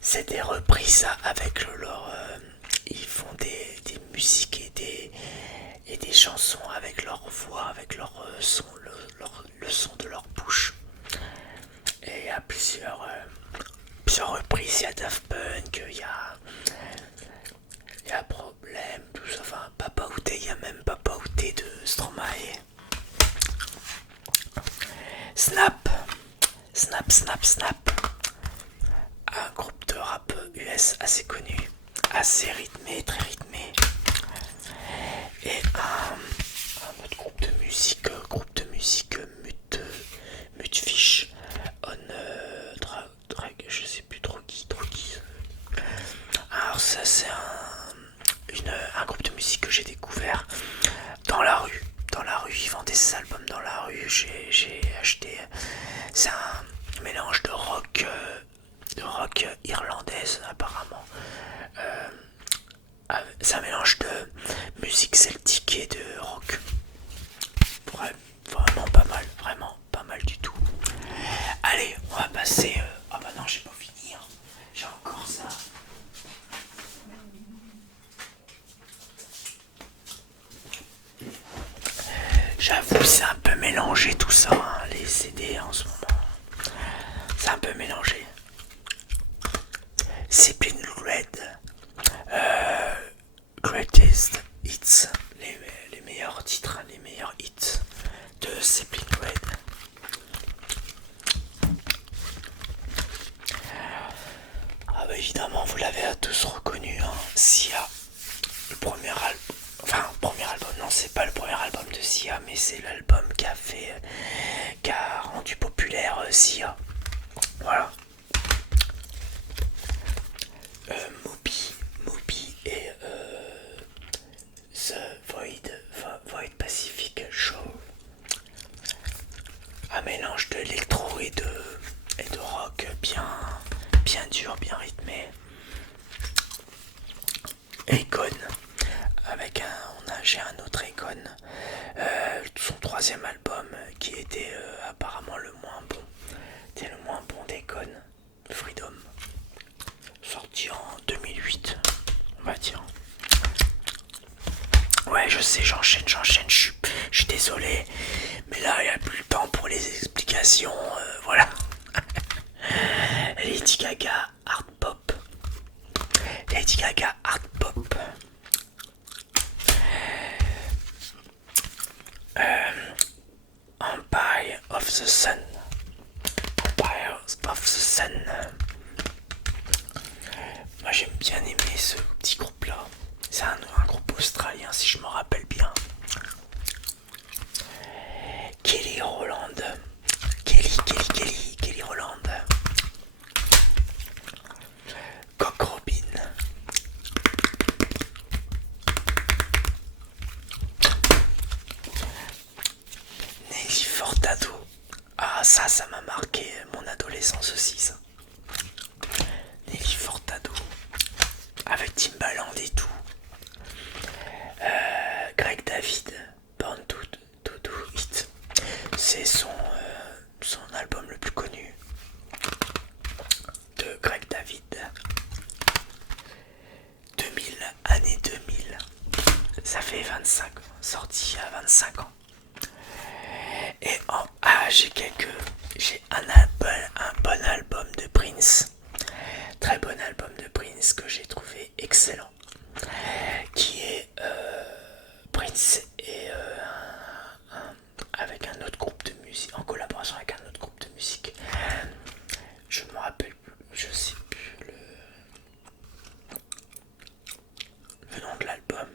c'est des reprises avec ils font des musiques et des chansons avec leur voix, avec leur son, le son de leur bouche. Et il y a plusieurs reprises. Il y a Daft Punk, il y a Problème, tout ça. Enfin, Papa Outé, il y a même Papa Outé de Stromae. Snap. Un groupe de rap US assez connu, assez rythmé, très rythmé. Et un autre groupe de musique Mutefish, Drag, je sais plus trop qui. Alors ça c'est un groupe de musique que j'ai découvert dans la rue. Ils vendaient ces albums dans la rue. J'ai acheté. C'est un mélange de rock irlandaise apparemment. C'est un mélange de musique celtique et de rock. Vraiment pas mal du tout. Allez, on va passer. Ah bah non, j'ai pas fini. Hein. J'ai encore ça. J'avoue, c'est un peu mélangé tout ça, hein, les CD en ce moment. C'est un peu mélangé. Zeppelin Red, Greatest Hits, les meilleurs titres, les meilleurs hits de Zeppelin Red. Ah bah évidemment, vous l'avez tous reconnu, hein, Sia, le premier album. Enfin, premier album, non, c'est pas le premier album de Sia, mais c'est l'album qui a rendu populaire Sia. Voilà. Moby et bien dur, bien rythmé. Akon, avec j'ai un autre Akon, son troisième album qui était apparemment le moins bon. C'était le moins bon d'Akon, Freedom, sorti en 2008, on va dire. Ouais, je sais, j'enchaîne, je suis désolé, mais là, il n'y a plus le temps pour les explications, voilà. Lady Gaga, Art Pop. Lady Gaga, Art Pop. Empire of the Sun. Empire of the Sun. Moi, j'aime bien aimer ce petit groupe-là. C'est un groupe australien, si je me rappelle bien. Kelly Rowland. Kelly Rowland. Cock Robin. Nelly Furtado. Ah, ça m'a marqué mon adolescence aussi, ça. Nelly Furtado. Avec Timbaland et tout. Greg David. Born to Do It. C'est son album le plus connu de Greg David. 2000, année 2000. Ça fait 25 ans, sorti à 25 ans. Et j'ai un bon album de Prince. Très bon album de Prince que j'ai trouvé excellent. Qui est Prince et avec un autre groupe de musique, en collaboration avec un autre groupe de musique. Je me rappelle plus, je sais plus le nom de l'album.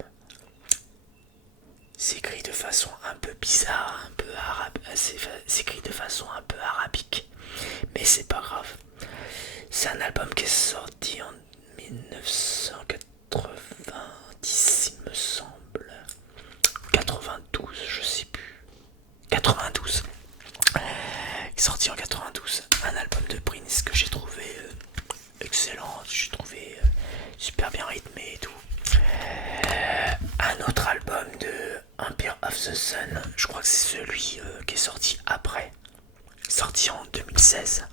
C'est écrit de façon un peu bizarre, un peu arabe, c'est écrit de façon un peu arabique, mais c'est pas grave. C'est un album qui est sorti en 1990, il me semble. 92, je sais plus. 92. Qui est sorti en 92. Un album de Prince que j'ai trouvé excellent, j'ai trouvé super bien rythmé et tout. Un autre album de Empire of the Sun, je crois que c'est celui qui est sorti après, sorti en 2016.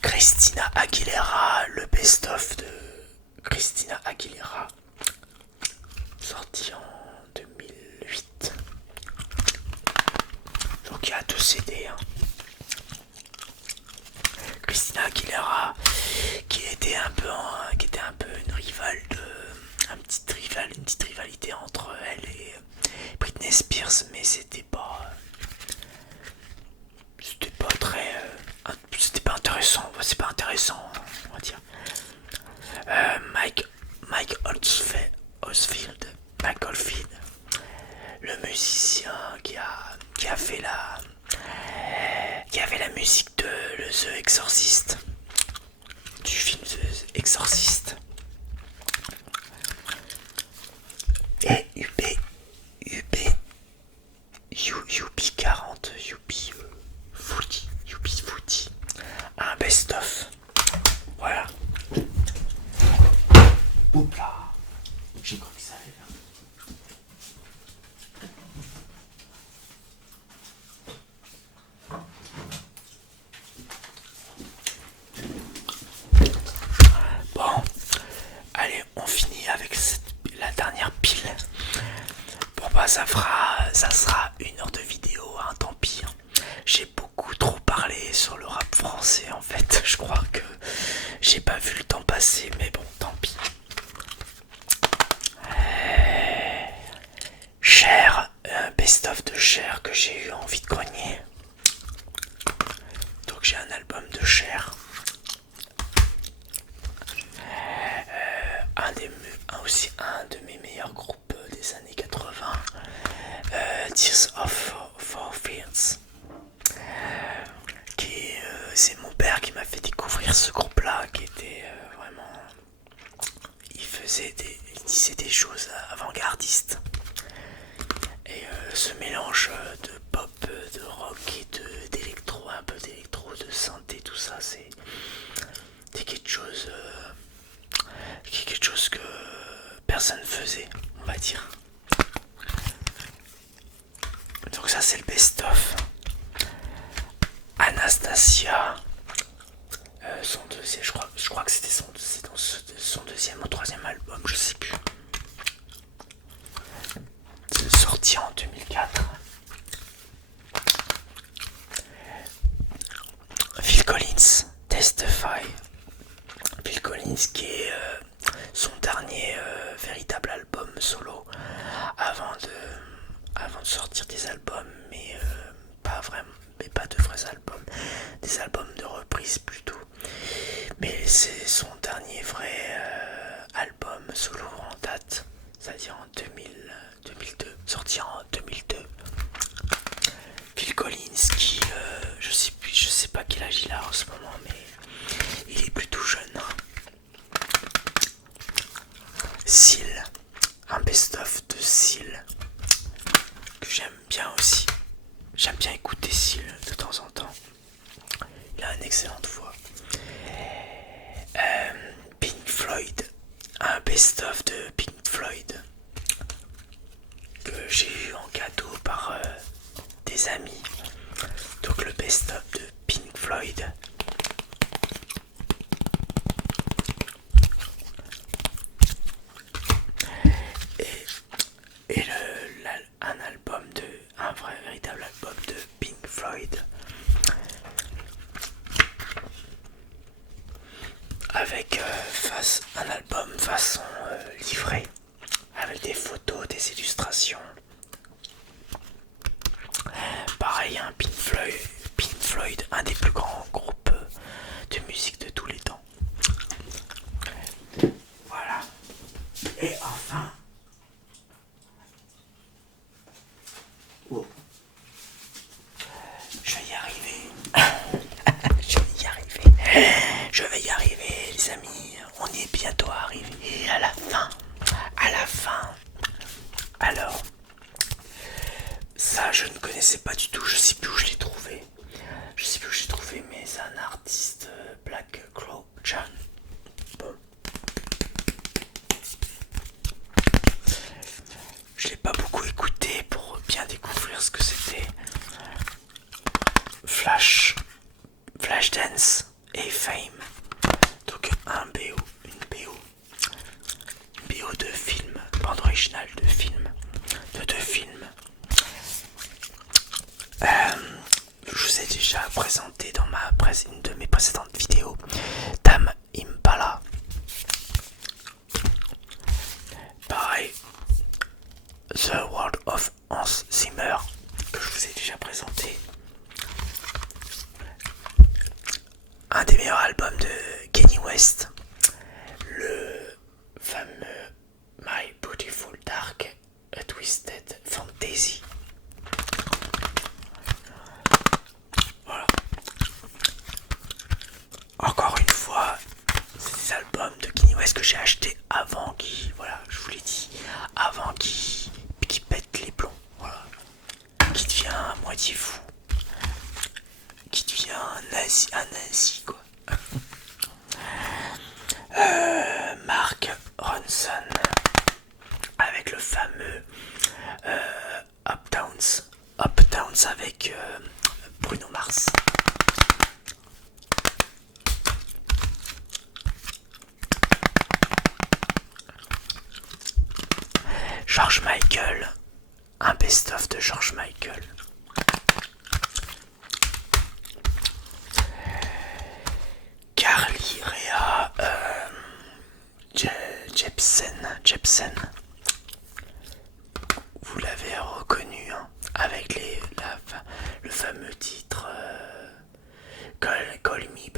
Christina Aguilera, le best-of de Christina Aguilera, sorti en 2008. Donc il y a 2 CD. Hein. Christina Aguilera, qui était un peu une rivale une petite rivalité entre elle et Britney Spears, mais c'était pas intéressant, c'est pas intéressant, on va dire. Mike Oldfield, le musicien qui avait la musique de The Exorcist, du film The Exorcist. Et UB40, UB40, un best-of. Voilà. Oups là, j'ai cru que ça allait là. Bon, allez, on finit avec la dernière pile. Bon bah ça sera 1 heure de vidéo, hein, tant pis. Hein. J'ai beaucoup trop parlé sur le rap français en fait. Je crois que j'ai pas vu le temps passer, mais bon, tant pis. Cher, best-of de Cher que j'ai eu envie de grogner. Donc j'ai un album de Cher. Aussi un de mes meilleurs groupes des années 80, Tears of Four Fears. C'est mon père qui m'a fait découvrir ce groupe-là, qui était vraiment... Il disait des choses avant-gardistes. Et ce mélange de pop, de rock et d'électro un son deuxième ou troisième album, je sais plus. Sorti en 2004. Phil Collins, Testify. Phil Collins qui est son dernier véritable album solo avant de sortir des albums, mais pas vraiment, mais pas de vrais albums, des albums de reprise plutôt. Mais c'est son dernier vrai album solo en date, c'est-à-dire en 2002, sorti en 2002. Phil Collins qui, je sais pas quel âge il a en ce moment, mais il est plutôt jeune. Seal, un best-of de Seal que j'aime bien aussi. J'aime bien écouter Seal de temps en temps. Il a une excellente voix. Pink Floyd, un best-of de Pink Floyd que j'ai eu en cadeau par des amis. Donc le best-of de Pink Floyd. Et un vrai véritable album de Pink Floyd. Avec un album façon livret, avec des photos, des illustrations. Pareil, un Pink Floyd, un des plus grands groupes de musique de tous les temps. Voilà. Et enfin, je vais y arriver. Je vais y arriver, les amis. On y est bientôt arrivé à la fin. Alors, ça, je ne connaissais pas du tout. Je sais plus où je l'ai trouvé. Mais c'est un artiste Black Crow John. Bon. Je l'ai pas beaucoup écouté pour bien découvrir ce que c'était. Flashdance et Fame. Donc une BO de film, bande originale de film, de deux films. Je vous ai déjà présenté dans une de mes précédentes vidéos Tame Impala. Pareil, The World of Hans Zimmer, que je vous ai déjà présenté. Un des meilleurs albums de Kanye West, le fameux My Beautiful Dark A Twisted Fantasy. Voilà. Encore une fois, c'est des albums de Kanye West que j'ai acheté avant qu'il, voilà, je vous l'ai dit, avant qu'il pète les plombs, voilà, qui devient à moitié fou, qui devient un nazi quoi. Mark Ronson avec le fameux Uptowns avec Bruno Mars. George Michael, un best-of de George Michael. Carly Rae Jepsen. Vous l'avez reconnu hein, avec le fameux titre Call Me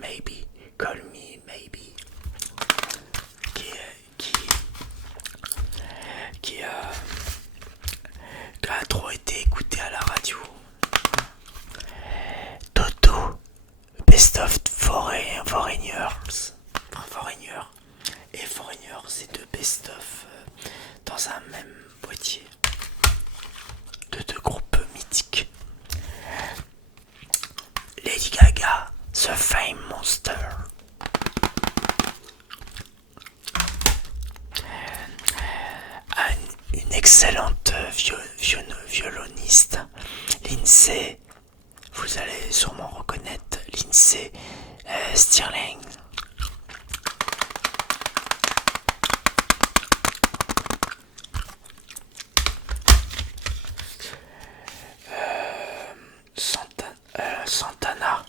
Maybe, Call Me Maybe, qui a trop été écouté à la radio. Toto, Best of Foreigners. Et Foreigners, c'est deux best-of dans un même boîtier de deux groupes mythiques. Lady Gaga, The Fame Monster. Une excellente violoniste, Lindsay, vous allez sûrement reconnaître Lindsay Stirling. Santana.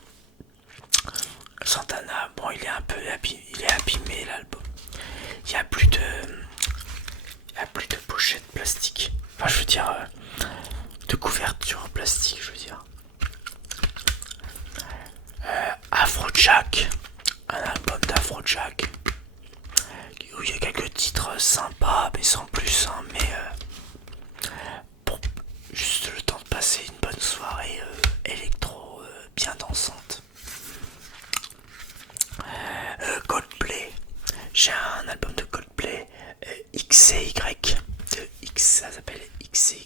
Santana, bon, il est un peu il est abîmé l'album. Il y a plus de, il y a plus de pochette plastique. Enfin, je veux dire, de couverture plastique, je veux dire. Afrojack, un album d'Afrojack où il y a quelques titres sympas, mais sans plus, hein, mais pour juste le temps de passer une bonne soirée électro bien dansante. Coldplay, j'ai un album de Coldplay, XCY, de X, ça s'appelle XCY.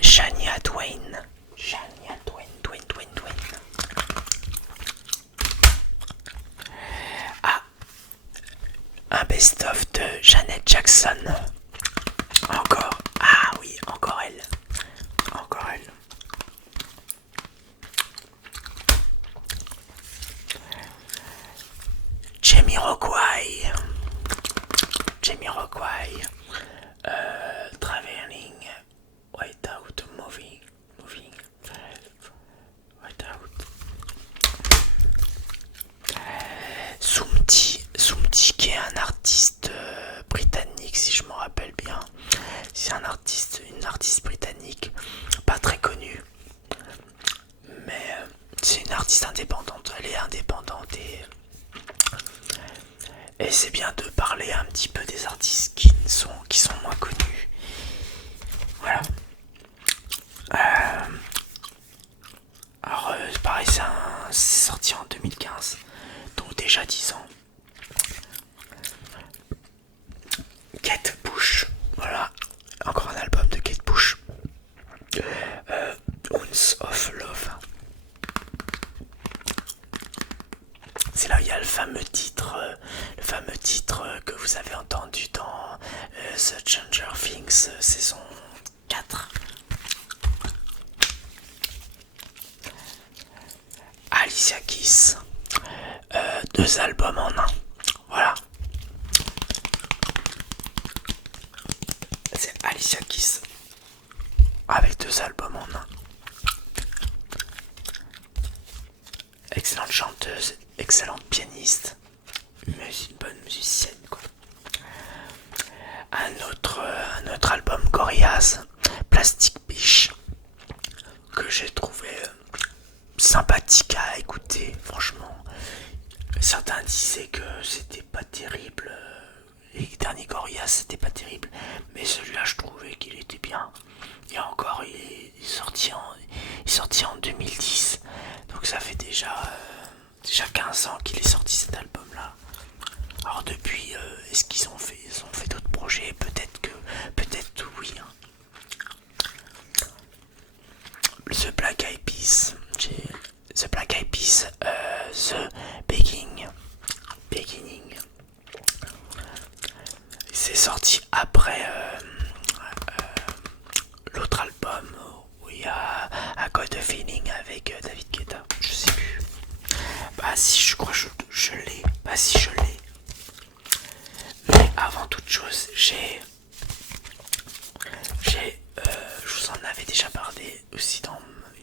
Shania Twain. Shania Twain. Ah, un best-of de Janet Jackson. Encore. Ah oui, encore elle. Encore elle. Jamiroquai. Traveling without moving. Without. Soumti qui est un artiste britannique, si je me rappelle bien. C'est une artiste britannique, pas très connue, mais c'est une artiste indépendante. Elle est indépendante et c'est bien de parler un petit peu des artistes qui sont moins connus. Voilà. Alors pareil, c'est sorti en 2015, donc déjà 10 ans. Kate Bush, voilà, encore un album de Kate Bush. Ounce of Love. C'est là où il y a le fameux titre que vous avez entendu dans The Stranger Things saison 4. Alicia Keys, 2 albums en un. Voilà. C'est Alicia Keys avec 2 albums en un. Excellente chanteuse, excellente pianiste, mais une bonne musicienne quoi. Un autre album Gorillaz, Plastic Beach, que j'ai trouvé sympathique à écouter, franchement. Certains disaient que c'était pas terrible, les derniers Gorillaz c'était pas terrible, mais celui-là je trouvais qu'il était bien. Et encore il est sorti en 2010, donc ça fait déjà 15 ans qu'il est sorti cet album là. Alors depuis, est-ce qu'ils ont fait d'autres projets? Peut-être oui. Hein. The Black Eyed Peas, The Beginning. C'est sorti après l'autre album où il y a A God of Feeling avec David Guetta. Je sais plus. Bah si, je crois que je l'ai. Bah si, je l'ai. Mais avant toute chose, je vous en avais déjà parlé aussi dans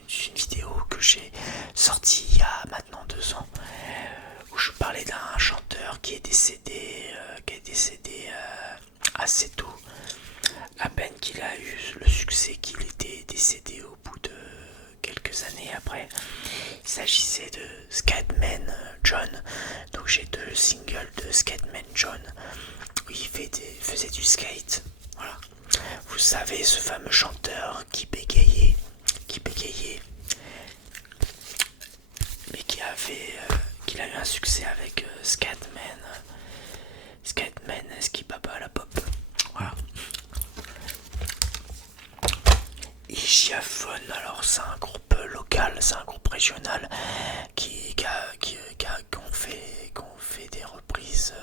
une vidéo que j'ai sortie il y a maintenant 2 ans, où je parlais d'un chanteur qui est décédé assez tôt, à peine qu'il a eu le succès qu'il était décédé au bout de quelques années après. Il s'agissait de Scatman John. Donc j'ai 2 singles de Scatman John où il faisait du skate. Voilà. Vous savez, ce fameux chanteur qui bégayait, mais qu'il a eu un succès avec Scatman Skibaba la pop. Voilà. Giaphone, alors c'est un groupe local, c'est un groupe régional qui ont fait des reprises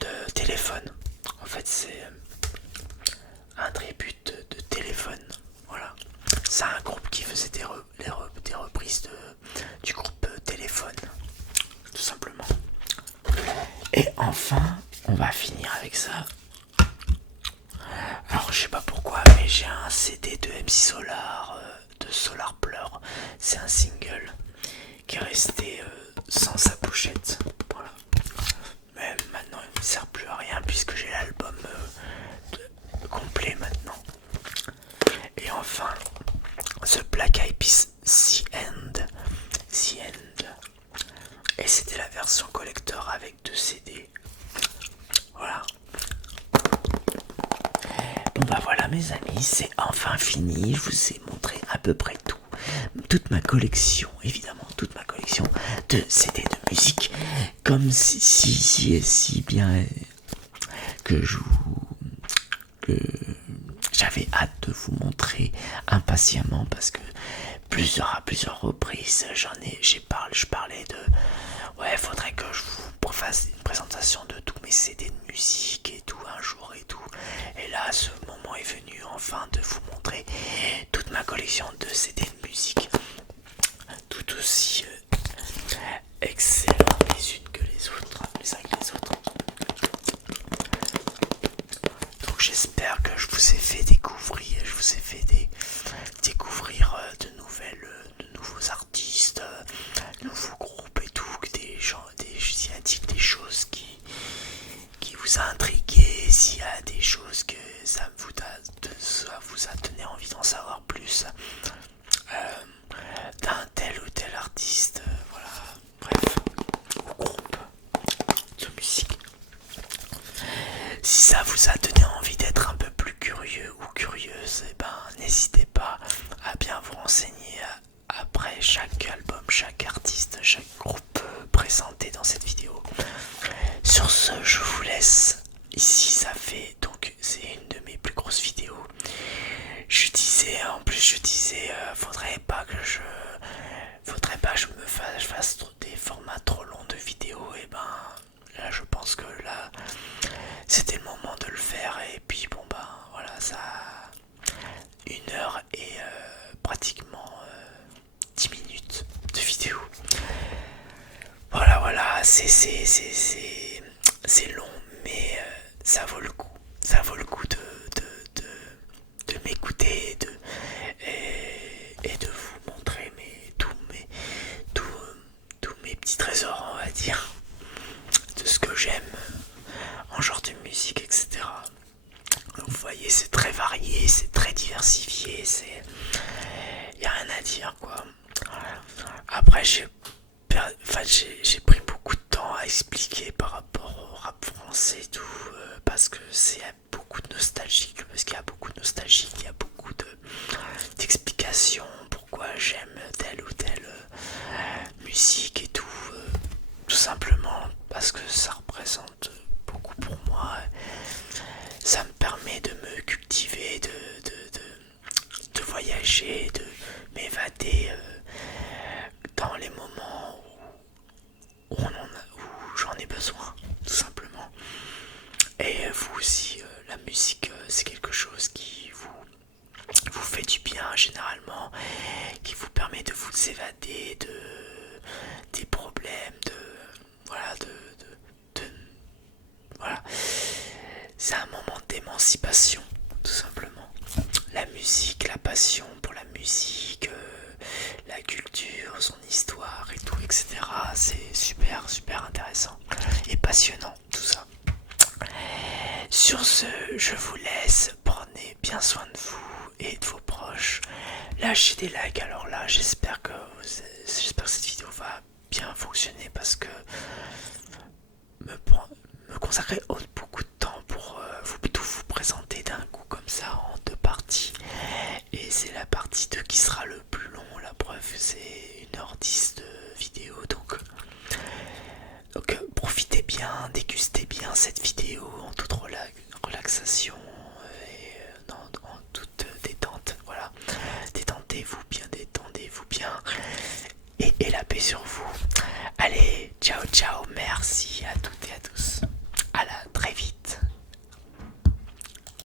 de téléphone. En fait, c'est un tribut de téléphone. Voilà. C'est un groupe qui faisait des reprises du groupe téléphone, tout simplement. Et enfin, on va finir avec ça. Alors je sais pas pourquoi, mais j'ai un CD de MC Solar, de Solar Pleur. C'est un single qui est resté sans sa pochette. Voilà. Mais maintenant il ne me sert plus à rien puisque j'ai l'album complet maintenant. Et enfin, The Black Eyed Peas The End. The End. Et c'était la version collector avec 2 CD. Voilà. Bon bah voilà mes amis, c'est enfin fini. Je vous ai montré à peu près tout. Toute ma collection, évidemment, toute ma collection de CD de musique. Comme si bien que j'avais hâte de vous montrer impatiemment parce que à plusieurs reprises je parlais de ouais, faudrait que je vous fasse une présentation de tous mes CD de musique et tout un jour et tout. Et là ce moment est venu enfin de vous montrer toute ma collection de CD de musique, tout aussi excellent les unes que les autres, les uns que les autres. Donc j'espère que je vous ai fait découvrir, de nouveaux artistes, nouveaux groupes et tout, des choses qui vous a intrigué, s'il y a des choses que ça vous a donné envie d'en savoir plus d'un tel ou tel artiste, voilà, bref, ou groupe de musique. Si ça vous a donné envie d'être un peu plus curieux ou curieuse, eh ben, n'hésitez pas à bien vous renseigner après chaque album, chaque artiste, chaque groupe présenté dans cette vidéo. Sur ce, je vous laisse. Ici, c'est une de mes plus grosses vidéos. Je disais, faudrait pas que je fasse des formats trop longs de vidéos. Et ben, là, je pense que là, c'était le moment de le faire. Et puis, bon, ben, voilà, ça, 1 heure et pratiquement 10 minutes de vidéo. Voilà, c'est long, mais ça vaut le coup. Ça vaut le coup de m'écouter et de vous montrer tous mes petits trésors, on va dire, de ce que j'aime en genre de musique, etc. Donc, vous voyez, c'est très varié, c'est très diversifié, y a rien à dire, quoi. Après, j'ai pris beaucoup de temps à expliquer par rapport au rap français et tout, parce que il y a beaucoup de nostalgie, il y a beaucoup d'explications pourquoi j'aime telle ou telle musique et tout, tout simplement parce que ça représente beaucoup pour moi. Ça me permet de me cultiver, de voyager, de m'évader dans les moments où j'en ai besoin, tout simplement. Et vous aussi, la musique, c'est quelque chose qui vous fait du bien généralement, qui vous permet de vous évader des problèmes, voilà. C'est un moment d'émancipation, tout simplement. La musique, la passion pour la musique, la culture, son histoire et tout, etc. C'est super intéressant et passionnant, tout ça. Sur ce, je vous laisse. Prenez bien soin de vous et de vos proches. Lâchez des likes. Alors là, j'espère que cette vidéo va bien fonctionner parce que me consacrer beaucoup de temps pour tout vous présenter d'un coup comme ça en 2 parties. Et c'est la partie 2 qui sera le plus long. La preuve, c'est 1h10 de vidéo. Donc profitez bien, dégustez bien cette vidéo en toute relaxation